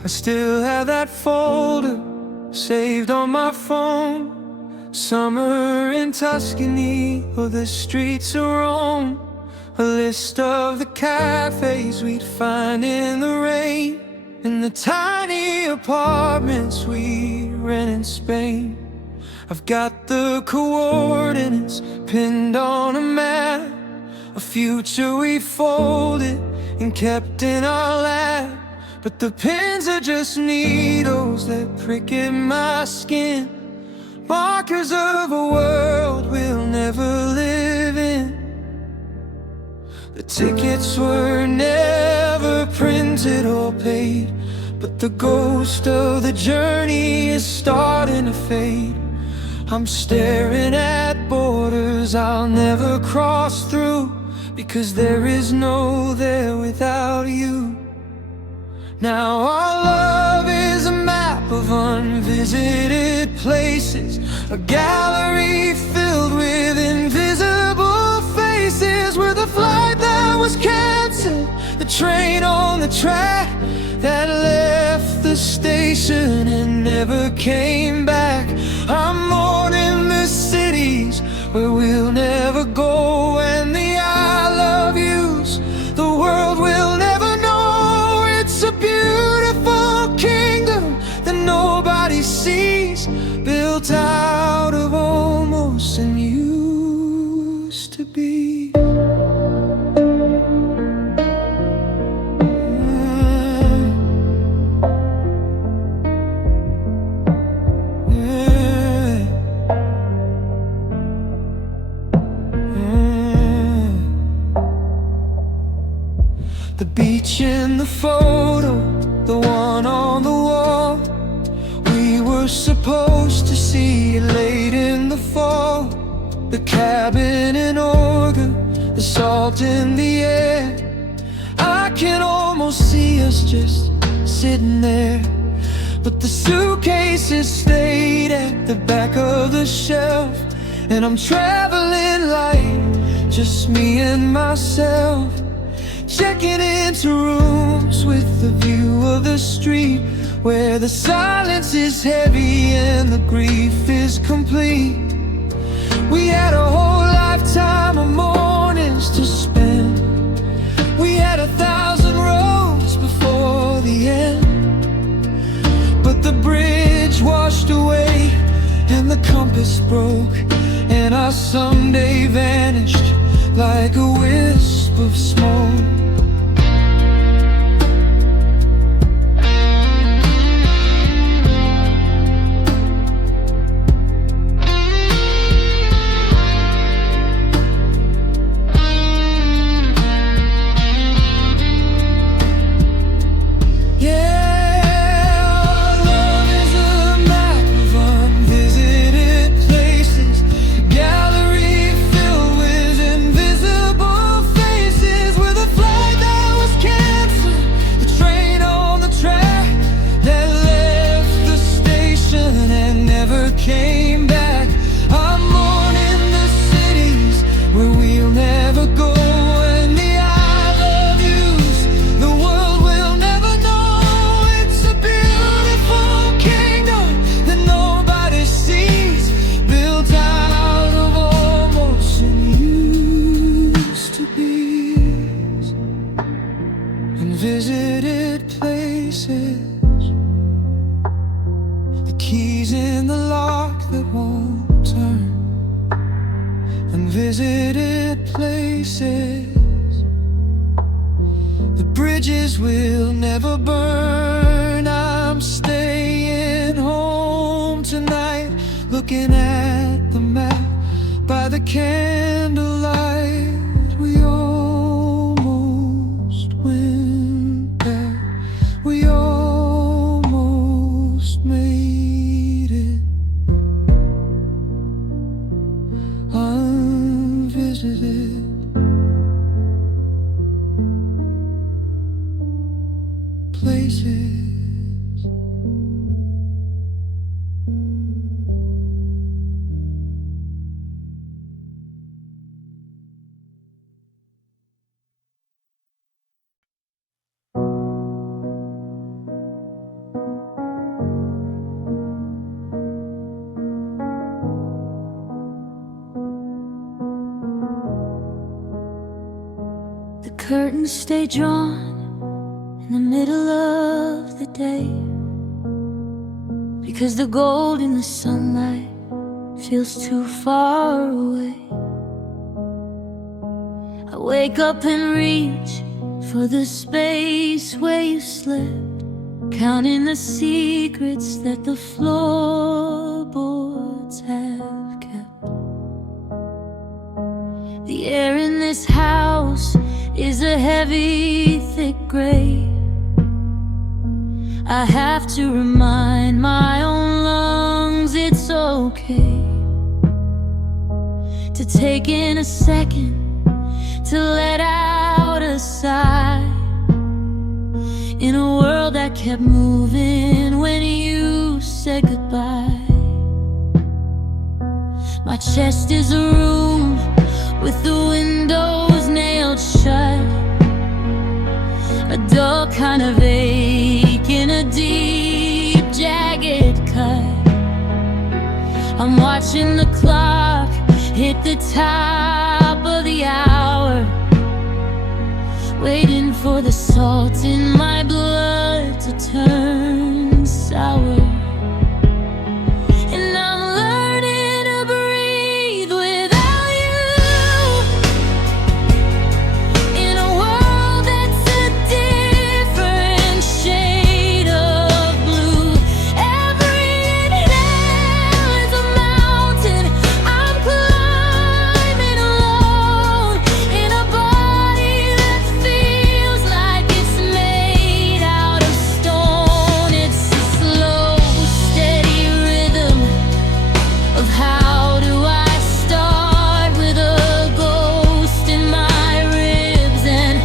I still have that folder saved on my phone. Summer in Tuscany, or the streets of Rome. A list of the cafes we'd find in the rain, and the tiny apartments we rent in Spain. I've got the coordinates pinned on a map, a future we folded and kept in our lap. But the pins are just needles that prick at my skin, markers of a world we'll never live The tickets were never printed or paid, but the ghost of the journey is starting to fade. I'm staring at borders I'll never cross through, because there is no there without you. Now our love is a map of unvisited places, a gallery filled with invisible faces. We're the flight that was cancelled, the train on the track that left the station and never came back. I'm mourning the cities where we'll never go, and the I love yous the world will never know. It's a beautiful kingdom that nobody sees, built out of almost and used to be. The beach in the photo, the one on the wall, we were supposed to see it late in the fall. The cabin in Oregon, the salt in the air, I can almost see us just sitting there. But the suitcases stayed at the back of the shelf, and I'm traveling light, just me and myself, checking into rooms with the view of the street, where the silence is heavy and the grief is complete. We had a whole lifetime of mornings to spend. We had 1,000 roads before the end, but the bridge washed away and the compass broke, and our someday vanished like a wisp of smoke. Came back. I'm mourning the cities where we'll never go, and the I love yous the world will never know. It's a beautiful kingdom that nobody sees, built out of almost and used to be, and visited places, keys in the lock that won't turn, and visited places, the bridges will never burn. I'm staying home tonight, looking at the map by the candlelight. We almost went there, we almost made it. Unvisited places. The curtains stay drawn in the middle of the day, because the gold in the sunlight feels too far away. I wake up and reach for the space where you slept, counting the secrets that the floorboards have kept. The air in this house is a heavy, thick gray. I have to remind my own lungs it's okay to take in a second to let out a sigh in a world that kept moving when you said goodbye. My chest is a room with the windows nailed shut, a dull kind of ache in a deep, jagged cut. I'm watching the clock hit the top of the hour, waiting for the salt in my blood to turn sour. And I'm learning to breathe without you, in a world that's a different shade of blue. Every inhale is a mountain I'm climbing alone, in a body that feels like it's made out of stone. It's a slow, steady rhythm of how do I start, with a ghost in my ribs and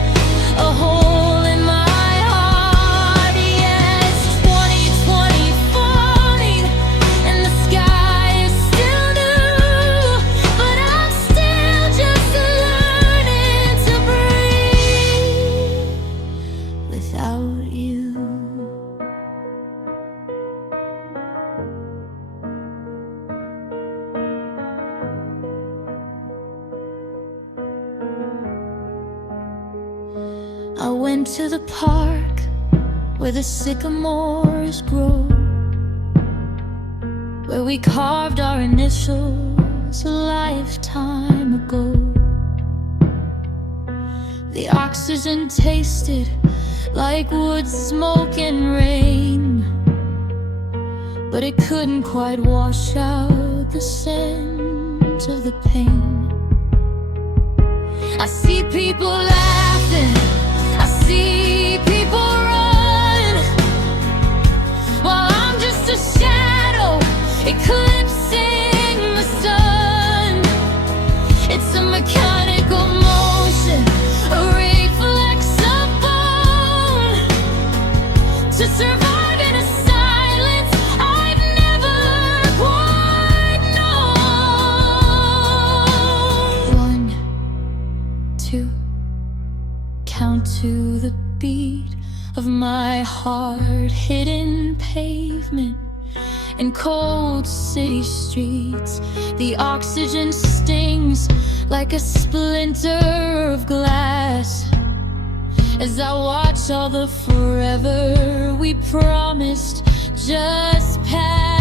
a hole in my heart. Yes, 2020 falling and the sky is still new, but I'm still just learning to breathe without you. I went to the park where the sycamores grow, where we carved our initials a lifetime ago. The oxygen tasted like wood smoke and rain, but it couldn't quite wash out the scent of the pain. I see people laughing, I see people run, while I'm just a shadow eclipsing the sun. It's a mechanical motion, a reflex of bone, to survive in a silence I've never quite known. 1, 2, count to the beat of my heart, hidden pavement and cold city streets. The oxygen stings like a splinter of glass as I watch all the forever we promised just pass.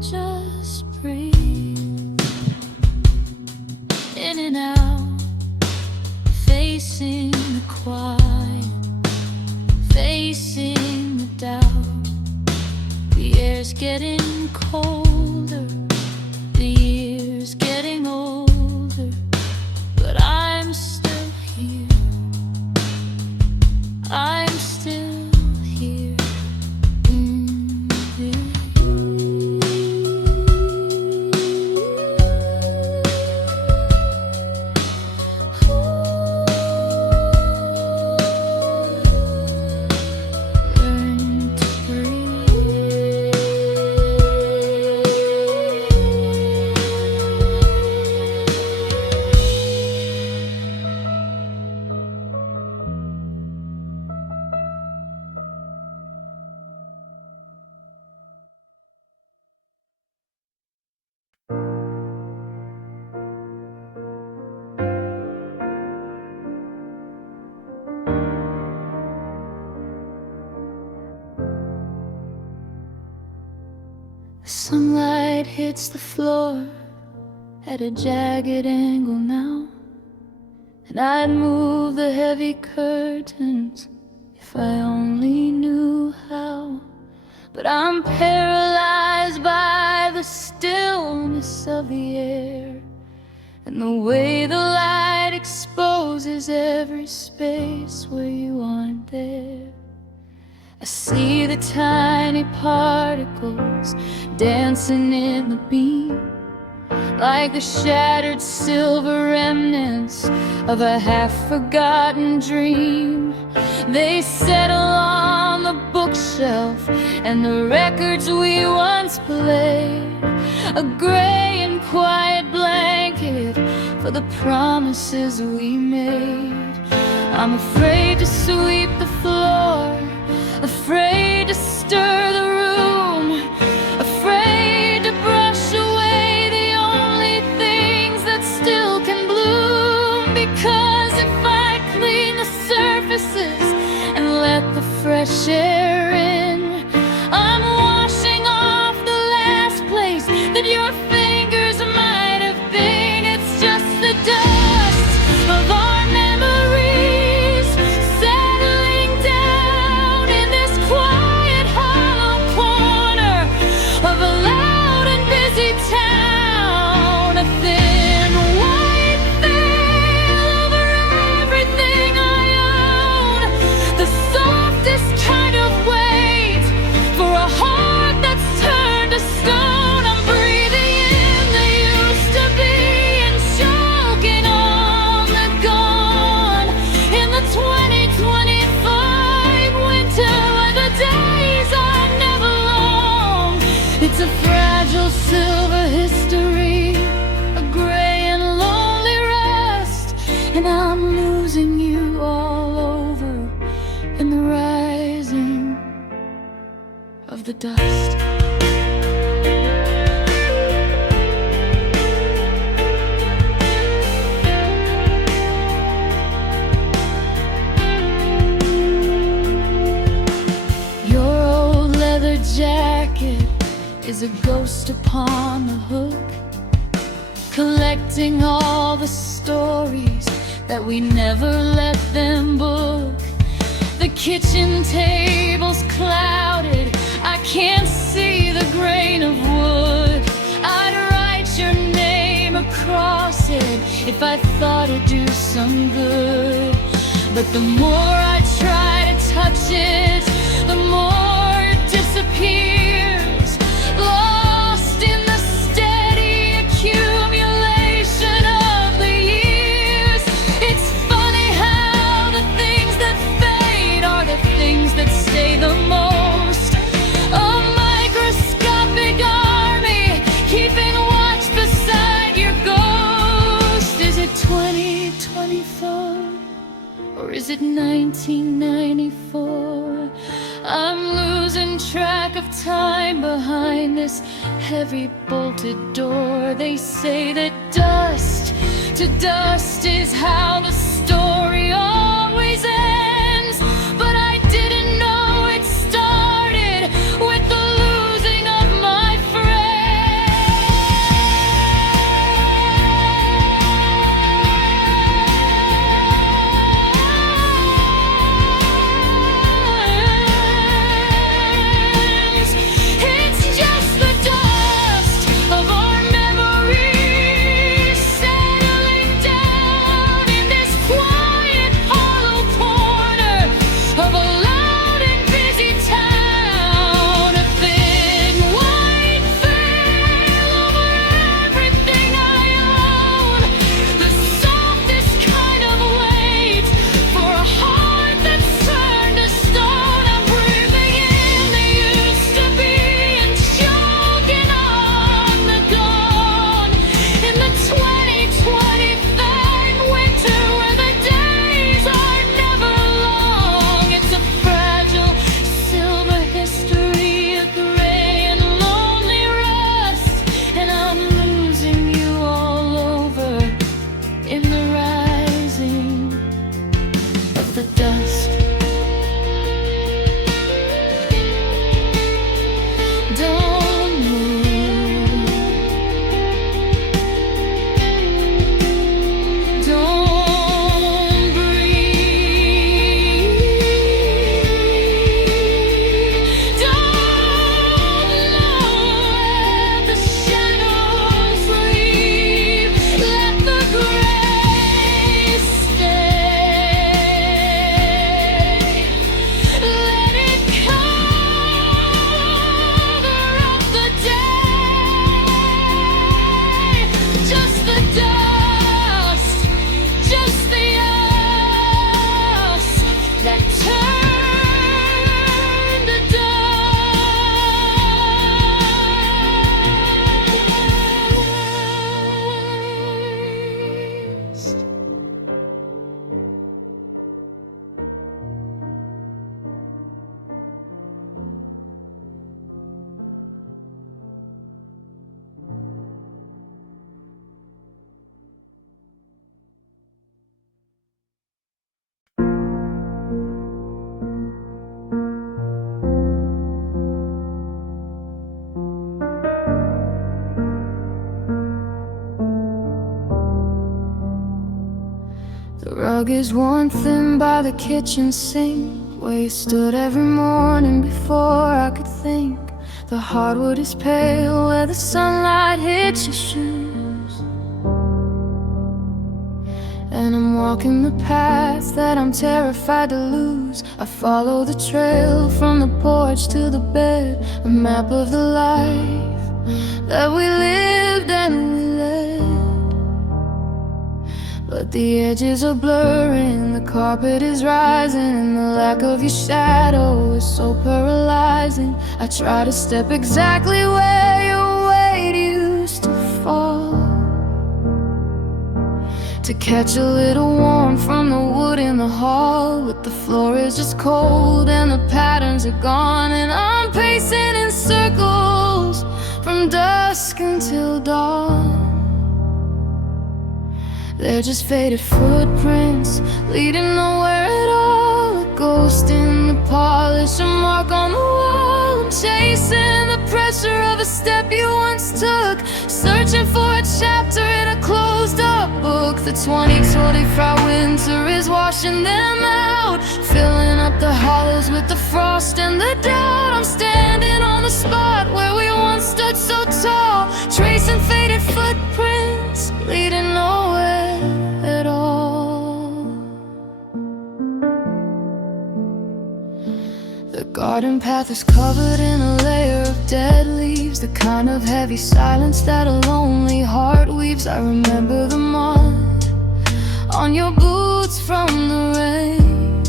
Just breathe in and out, facing the quiet, facing the doubt. The air air's getting colder, the years getting older, but I'm still here. I'm still here. Learn to breathe. The sunlight hits the floor at a jagged angle now, and I'd move the heavy curtains if I only knew how. But I'm paralyzed by the stillness of the air and the way the light exposes every space where you aren't there. I see the tiny particles dancing in the beam, like the shattered silver remnants of a half-forgotten dream. They settle on the bookshelf and the records we once played, a gray and quiet blanket for the promises we made. I'm afraid to sweep the floor, afraid to stir the room, afraid to brush away the only things that still can bloom. Because if I clean the surfaces and let the fresh air in, I'm washing off the last place that your fingers might have been. It's just the dust of our memories settling down in this quiet hollow corner of a loud and busy town. A thin white veil over everything I own, the softest kind of weight for a heart that's turned to stone. I'm breathing in the used to be and choking on the gone. In the 2025 winter where the days are never long, it's a fragile silver history, a gray and lonely rust, and I'm losing you all over in the rising of the dust. Your old leather jacket is a ghost upon the hook, collecting all the stories that we never let them book. The kitchen table's clouded, I can't see the grain of wood. I'd write your name across it if I thought it'd do some good. But the more I try to touch it, the more it disappears, lost in the steady accumulation of the years. It's funny how the things that fade are the things that stay the most. A microscopic army keeping watch beside your ghost. Is it 2024? Or is it 1994? I'm losing track of time behind this heavy bolted door. They say that dust to dust is how the story always ends, but I didn't know it started with the losing of my friends. It's the dust. Don't move, don't breathe, don't let the shadows leave. Let the gray stay. Let it cover up the day. Just the dust, just the us that turn to dust. The rug is worn thin by the kitchen sink, where you stood every morning before I could think. The hardwood is pale where the sunlight hits your shoes, and I'm walking the path that I'm terrified to lose. I follow the trail from the porch to the bed, a map of the life that we lived and we led. But the edges are blurring, the carpet is rising, and the lack of your shadow is so paralyzing. I try to step exactly where your weight used to fall, to catch a little warmth from the wood in the hall. But the floor is just cold and the patterns are gone, and I'm pacing in circles from dusk until dawn. They're just faded footprints leading nowhere at all, a ghost in the polish, a mark on the wall. I'm chasing the pressure of a step you once took, searching for a chapter in a closed up book. The 2025 winter is washing them out, filling up the hollows with the frost and the doubt. I'm standing on the spot where we once stood so tall, tracing faded footprints leading nowhere at all. The garden path is covered in a layer of dead leaves, the kind of heavy silence that a lonely heart weaves. I remember the mud on your boots from the rain,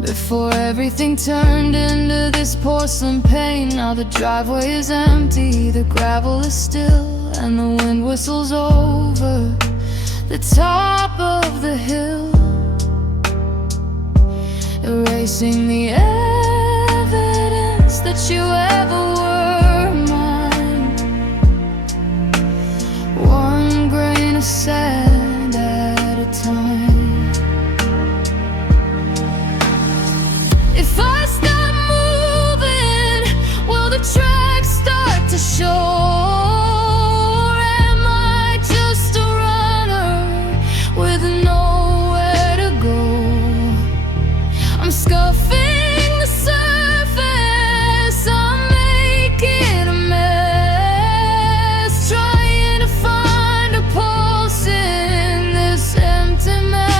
before everything turned into this porcelain paint. Now the driveway is empty, the gravel is still, and the wind whistles over the top of the hill, erasing the evidence that you ever were mine. One grain of sand at a time. If I stop moving, will the tracks start to show? Scuffing the surface, I'm making a mess, trying to find a pulse in this empty mess.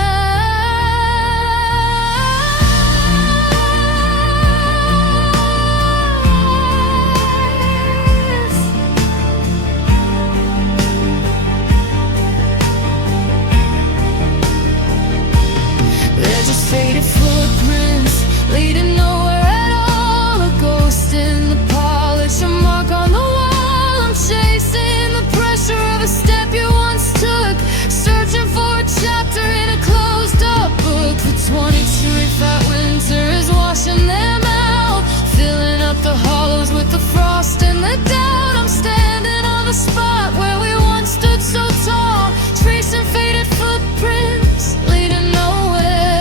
They're just faded footprints leading nowhere at all, a ghost in the polish, a mark on the wall. I'm chasing the pressure of a step you once took, searching for a chapter in a closed up book. The 2025 winter is washing them out, filling up the hollows with the frost and the doubt. I'm standing on the spot where we once stood so tall, tracing faded footprints leading nowhere.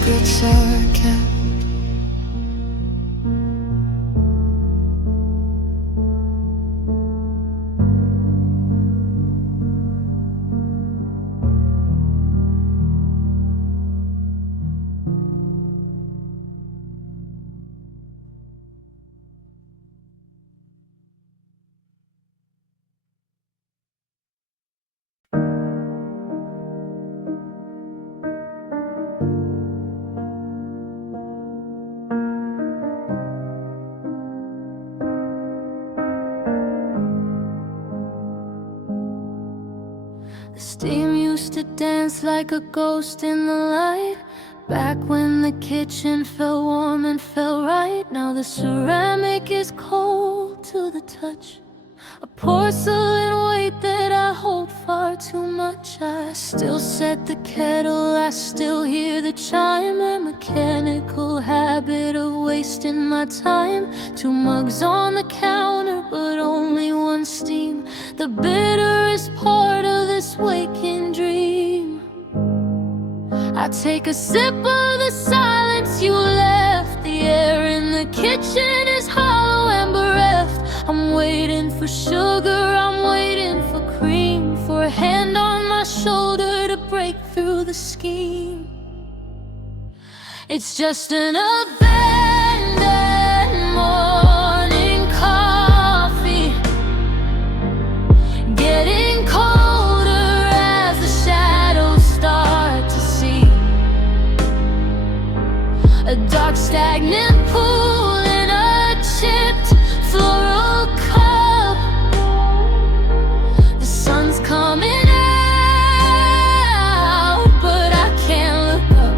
secrets are kept. The steam used to dance like a ghost in the light, back when the kitchen felt warm and felt right. Now the ceramic is cold to the touch, a porcelain weight that I hold far too much. I still set the kettle, I still hear the chime. A mechanical habit of wasting my time. 2 mugs on the counter, but only one steam. The bitterest part of this waking dream. I take a sip of the silence you left. The air in the kitchen is hollow and bereft. I'm waiting for sugar, I'm waiting for cream, for a hand on my shoulder to break through the scheme. It's just an abandoned morning coffee, getting colder as the shadows start to see. A dark stagnant pool in a chipped floral cup. The sun's coming out, but I can't look up.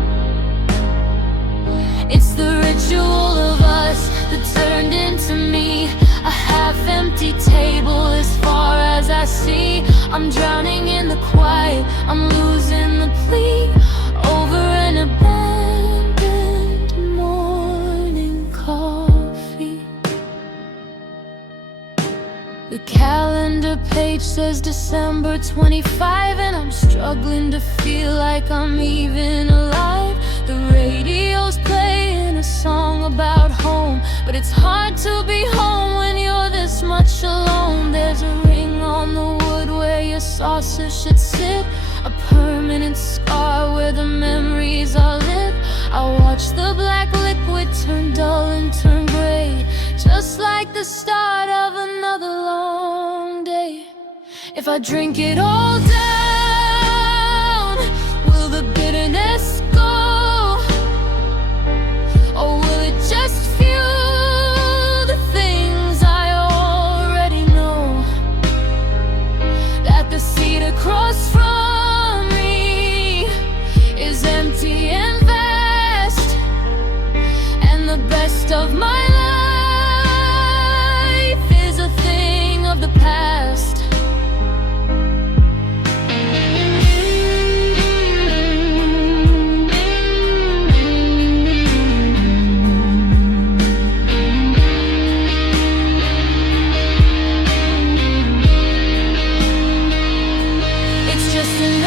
It's the ritual of us that turned into me. A half-empty table as far as I see. I'm drowning in the quiet, I'm losing the plea over an abandoned morning coffee. The calendar page says December 25, and I'm struggling to feel like I'm even alive. The radio's playing a song about home, but it's hard to be home when you're this much alone. There's a ring on the wood where your saucer should sit, a permanent scar where the memories are lit. I watch the black liquid turn dull and turn gray, just like the start of another long day. If I drink it all down, will the bitterness go? Or will it just fuel the things I already know? That the seat across from me is empty and vast, and the best of my life is a thing of the past. It's just an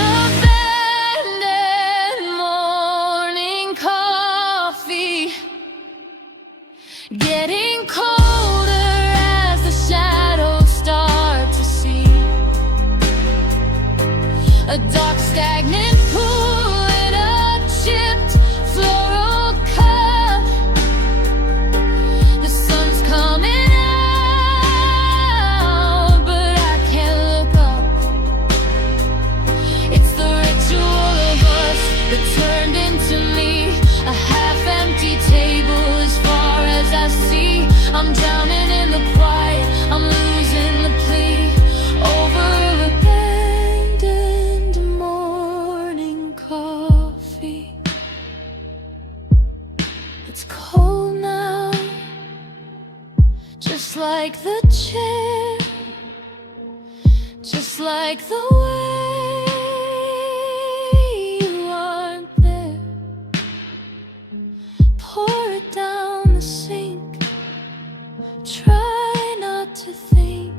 abandoned morning coffee, getting colder as the shadows start to see. A dark stagnant pool in a chipped floral cup. The sun's coming out, but I can't look up. It's the ritual of us that turned into me. A half-empty table as far as I see. I'm drowning in the quiet, I'm losing the plea over abandoned morning coffee. It's cold now, just like the chair, just like the way you aren't there. Pour it down the sink, try not to think.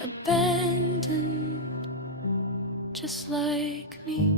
Abandoned, just like me.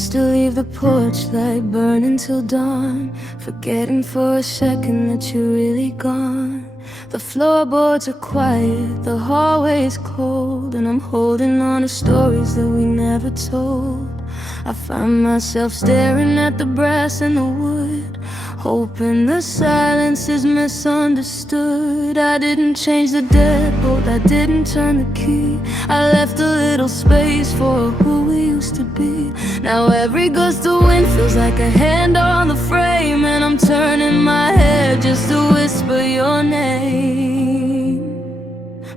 used to leave the porch light burning till dawn, forgetting for a second that you're really gone. The floorboards are quiet, the hallway's cold, and I'm holding on to stories that we never told. I find myself staring at the brass and the wood, hoping the silence is misunderstood. I didn't change the deadbolt, I didn't turn the key. I left a little space for who we used to be. Now every gust of wind feels like a hand on the frame, and I'm turning my head just to whisper your name.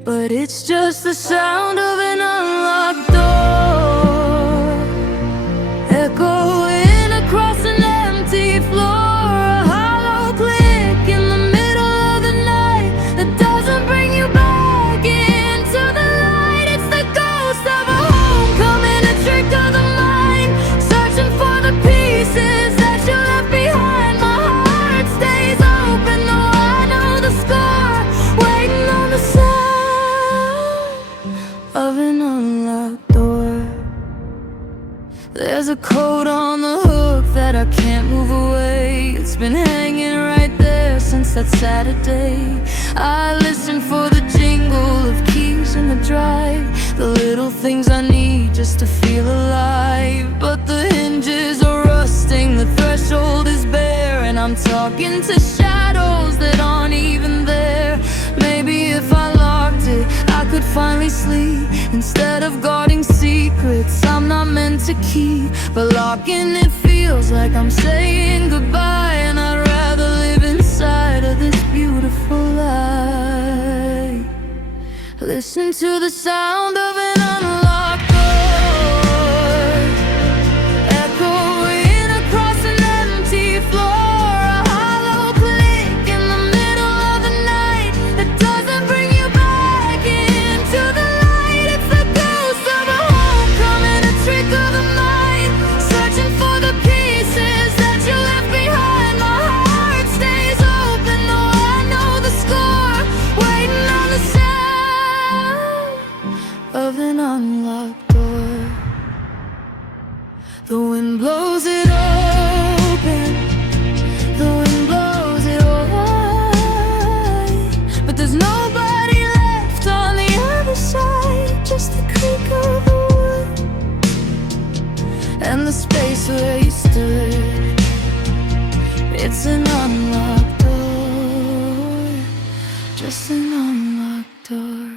But it's just the sound of an unlocked door, echoing across an empty floor. A hollow click in the middle of the night that doesn't bring you back into the light. It's the ghost of a homecoming, a trick of the mind, searching for the pieces that you left behind. My heart stays open though I know the score, waiting on the sound of an unlocked door. There's a code on the hook that I can't move away. It's been hanging right there since that Saturday. I listen for the jingle of keys in the drive, the little things I need just to feel alive. But the hinges are rusting, the threshold is bare, and I'm talking to shadows that aren't even there. Maybe if I locked it, I could finally sleep, instead of guarding secrets I'm not meant to keep. But locking it feels like I'm saying goodbye, and I'd rather live inside of this beautiful light. Listen to the sound of an unlocked door, echoing across an empty floor. A hollow click in the middle of the night that doesn't bring you back into the light. It's the ghost of a homecoming, a trick of the mind, searching for the pieces that you left behind. My heart stays open though I know the score, waiting on the sound of an unlocked door. The wind blows it open, the wind blows it wide, but there's nobody left on the other side, just the creak of the wood and the space where you stood. It's an unlocked door, just an unlocked door.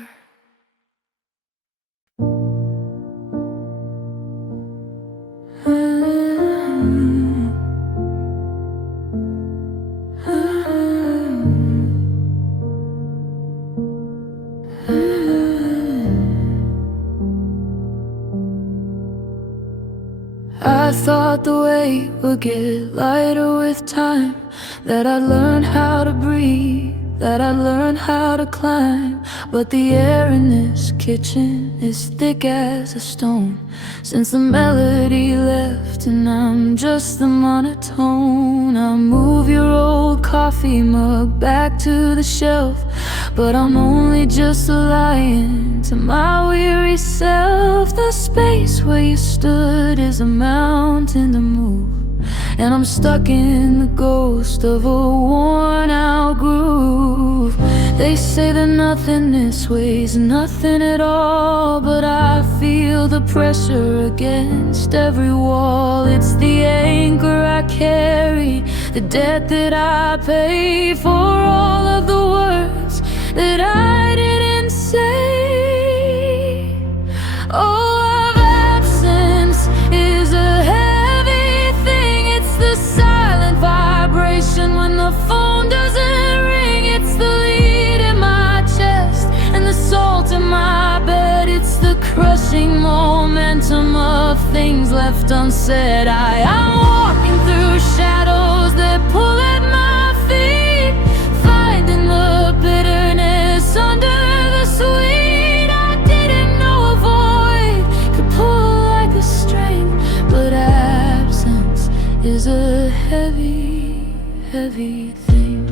I thought the weight would get lighter with time, that I'd learn how to breathe, that I'd learn how to climb. But the air in this kitchen is thick as a stone, since the melody left and I'm just the monotone. I'll move your old coffee mug back to the shelf, but I'm only just lying to my weary self. The space where you stood is a mountain to move, and I'm stuck in the ghost of a worn out groove. They say that nothingness weighs nothing at all, but I feel the pressure against every wall. It's the anchor I carry, the debt that I pay for all of the words that I didn't say. Oh, of absence is a heavy thing. It's the silent vibration when the phone doesn't ring. It's the lead in my chest and the salt in my bed. It's the crushing momentum of things left unsaid. I'm walking through shadows that pull at my feet, finding the bitterness under the sweet. I didn't know a void could pull like a string, but absence is a heavy, heavy thing.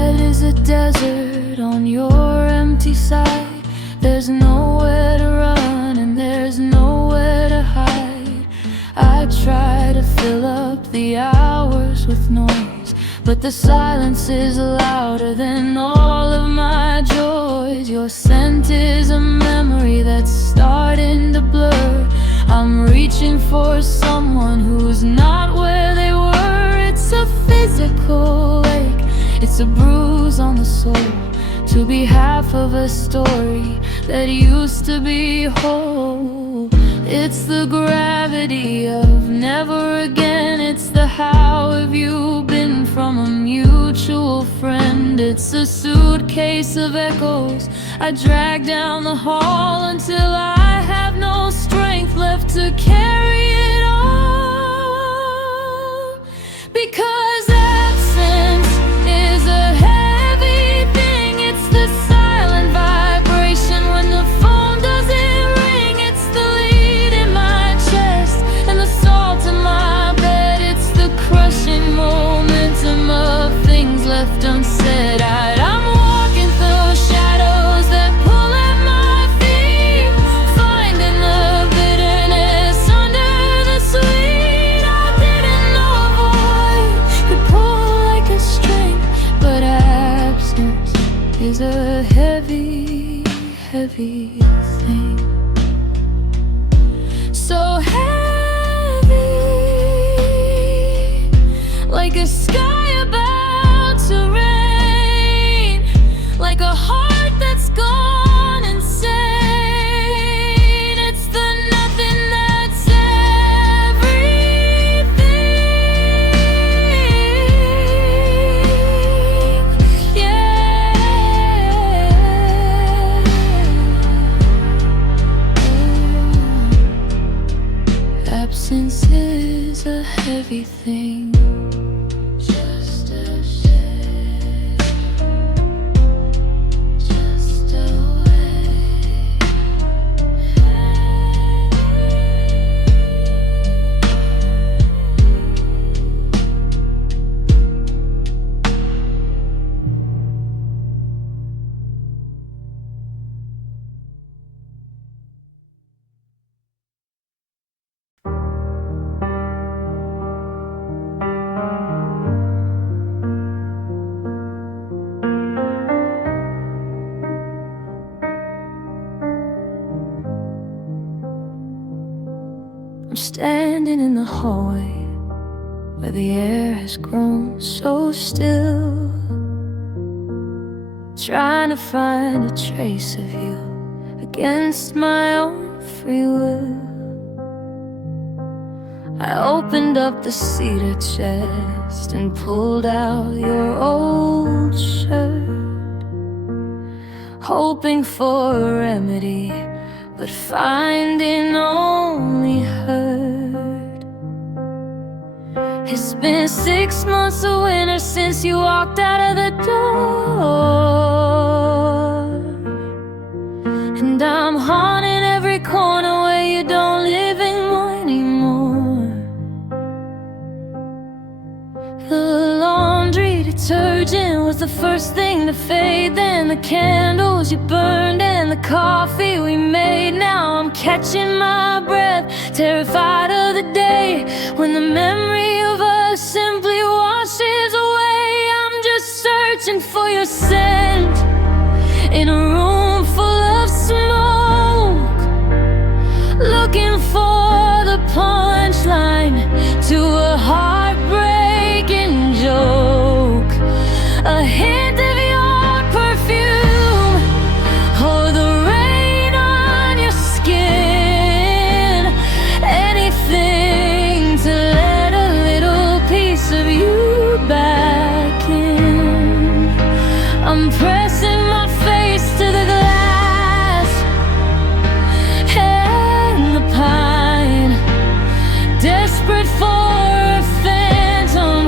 head is a desert on your empty side. There's nowhere to run and there's nowhere to hide. I try to fill up the hours with noise, but the silence is louder than all of my joys. Your scent is a memory that's starting to blur. I'm reaching for someone who's not where they were. It's a physical ache, it's a bruise on the soul, to be half of a story that used to be whole. It's the gravity of never again. It's the how have you been from a mutual friend. It's a suitcase of echoes I drag down the hall until I have no strength left to carry it all. Because absence is a heavy thing. It's the silent vibration when the phone doesn't ring. It's the lead in my chest and the salt in my bed. It's the crushing momentum of things left unsaid. I'm walking through shadows that pull at my feet, finding the bitterness under the sweet. I didn't know a void could pull like a string, but absence is a heavy, heavy thing. So heavy, like a sky about to rain, like a heart that's gone insane. It's the nothing that's everything. Yeah. Absence is a heavy thing. Just a shade, just a way. I'm standing in the hallway where the air has grown so still, trying to find a trace of you against my own free will. I opened up the cedar chest and pulled out your old shirt, hoping for a remedy, but finding only hurt. It's been 6 months of winter since you walked out of the door, and I'm haunting every corner where you don't live anymore. The laundry detergent was the first thing to fade, then the candles you burned and the coffee we made. Now I'm catching my breath, terrified of the day when the memory of us simply washes away. I'm just searching for your scent in a room full of smoke, looking for the punchline to a heartbreaking joke. A hint of your perfume, or the rain on your skin. Anything to let a little piece of you back in. I'm pressing my face to the glass and the pine, desperate for a phantom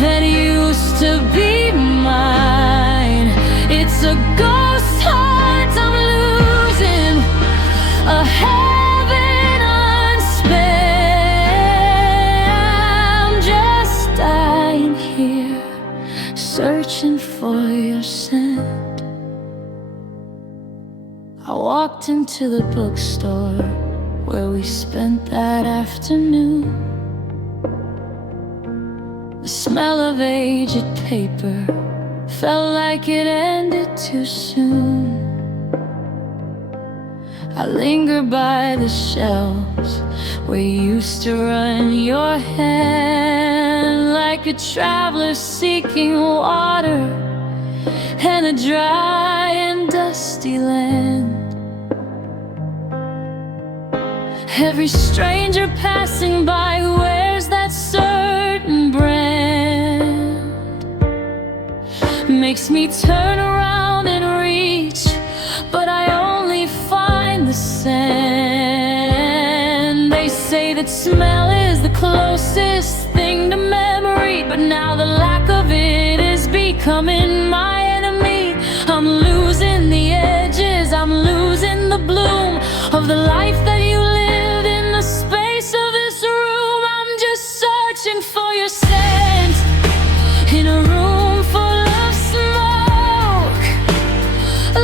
that used to be mine. It's a ghost heart I'm losing, a heaven unspent. I'm just dying here, searching for for your scent. I walked into the bookstore where we spent that afternoon. The smell of aged paper felt like it ended too soon. I linger by the shelves where you used to run your hand, like a traveler seeking water in a dry and dusty land. Every stranger passing by wears that certain brand, makes me turn around and reach, but I only find the sand. They say that smell is the closest thing to memory, but now the lack of it is becoming my enemy. I'm losing the edges, I'm losing the bloom of the life that you lived in the space of this room. I'm just searching for your scent in a room full of smoke,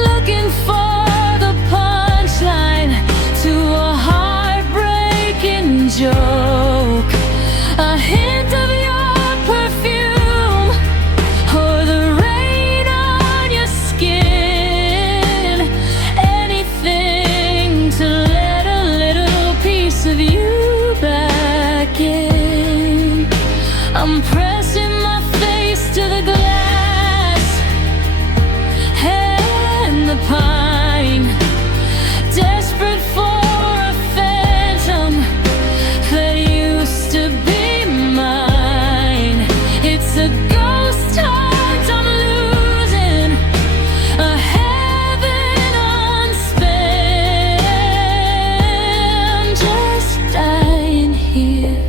looking for the punchline to a heartbreaking joke. A hint of your perfume or the rain on your skin, anything to let a little piece of you back in. I'm pressing my face to the glass and the pine, desperate for a phantom that used to be mine. It's a ghost heart I'm losing, a heaven unspent. Just dying here,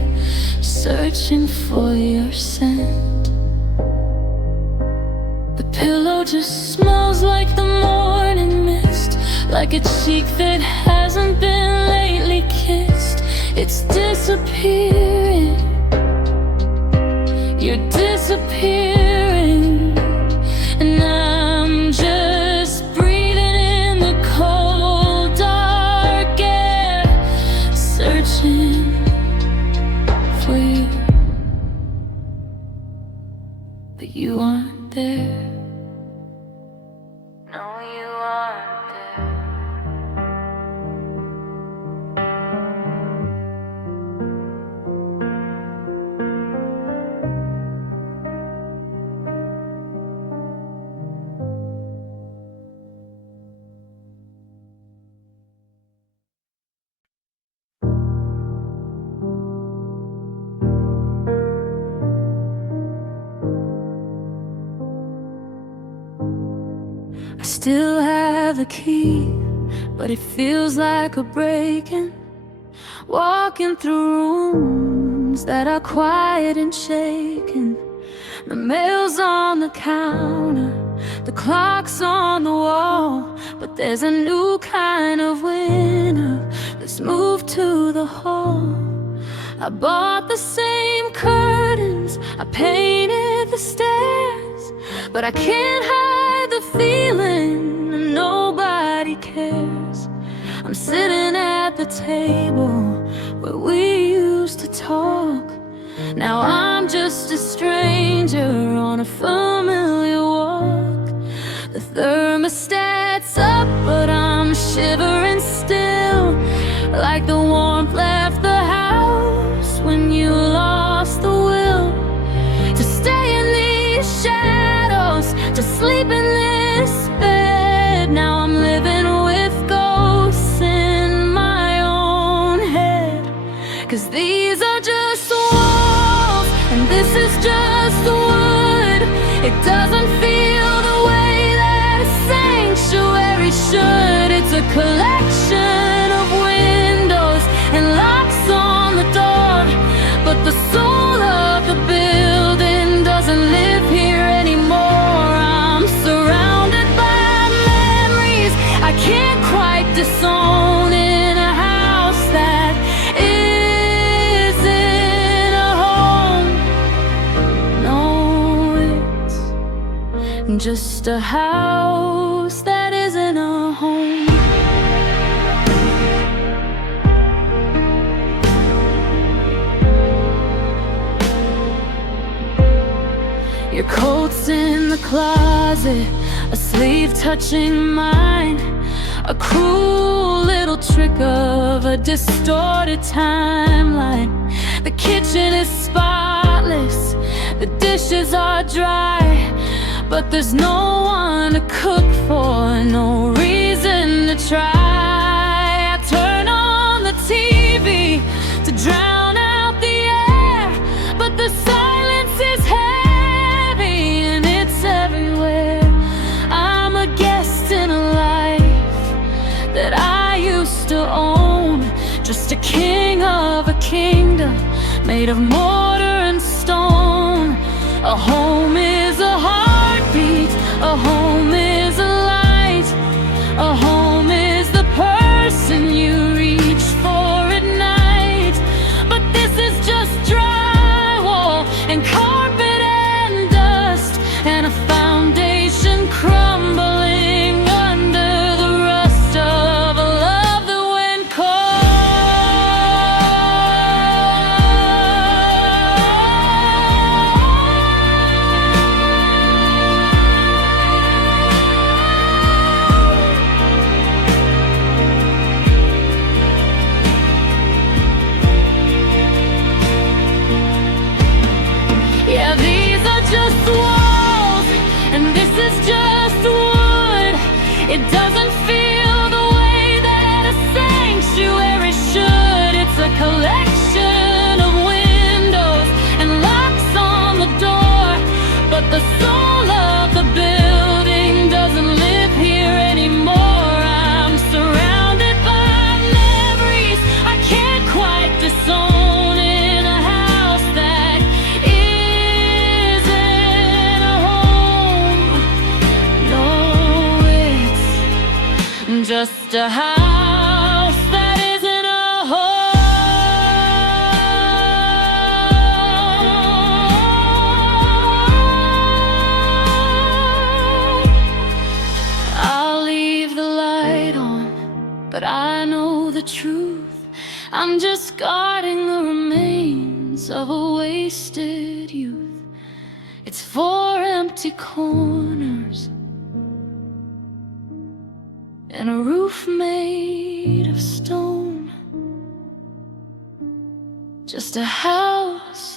searching for your scent. The pillow just smells like the morning mist, like a cheek that hasn't been lately kissed. It's disappearing, you're disappearing, and I'm just breathing in the cold, dark air, searching for you, but you aren't there. No, you aren't there. I still have the key, but it feels like a break-in. Walking through rooms that are quiet and shaken. The mail's on the counter, the clock's on the wall, but there's a new kind of winter that's moved to the hall. I bought the same curtains, I painted the stairs, but I can't hide the feeling that nobody cares. I'm sitting at the table where we used to talk. Now I'm just a stranger on a familiar walk. The thermostat's up, but I'm shivering still, like the warmth left the house when you lost the will to stay in these shadows, to sleep in this bed. Now I'm living with ghosts in my own head, 'cause these are just walls and this is just wood. It doesn't feel the way that a sanctuary should. It's a collection of windows and locks on the door, but the soul of the building doesn't live here anymore. I'm surrounded by memories I can't quite disown, in a house that isn't a home. No, it's just a house that isn't a home. Your coat's in the closet, a sleeve touching mine, a cruel little trick of a distorted timeline. The kitchen is spotless, the dishes are dry, but there's no one to cook for, no reason to try. I turn on the TV to drown out the air, but the silence is heavy and it's everywhere. I'm a guest in a life that I used to own, just a king of a kingdom made of mortar and stone. A home is a heartbeat, a home is a light, a home is the person you reach for at night. But this is just drywall and carpet and dust, and a foundation crumbling under the rust of a love that went Yeah, these are just walls, and this is just wood. It doesn't feel the way that a sanctuary should. It's a collection of windows and locks on the door, but the soul of the building doesn't live here anymore. I'm surrounded by memories I can't quite disown, in a house that isn't a home. No, it's just a house that isn't a home. I'll leave the light on, but I know the truth. I'm just guarding the remains of a wasted youth. It's 4 empty corners and a roof made of stone. Just a house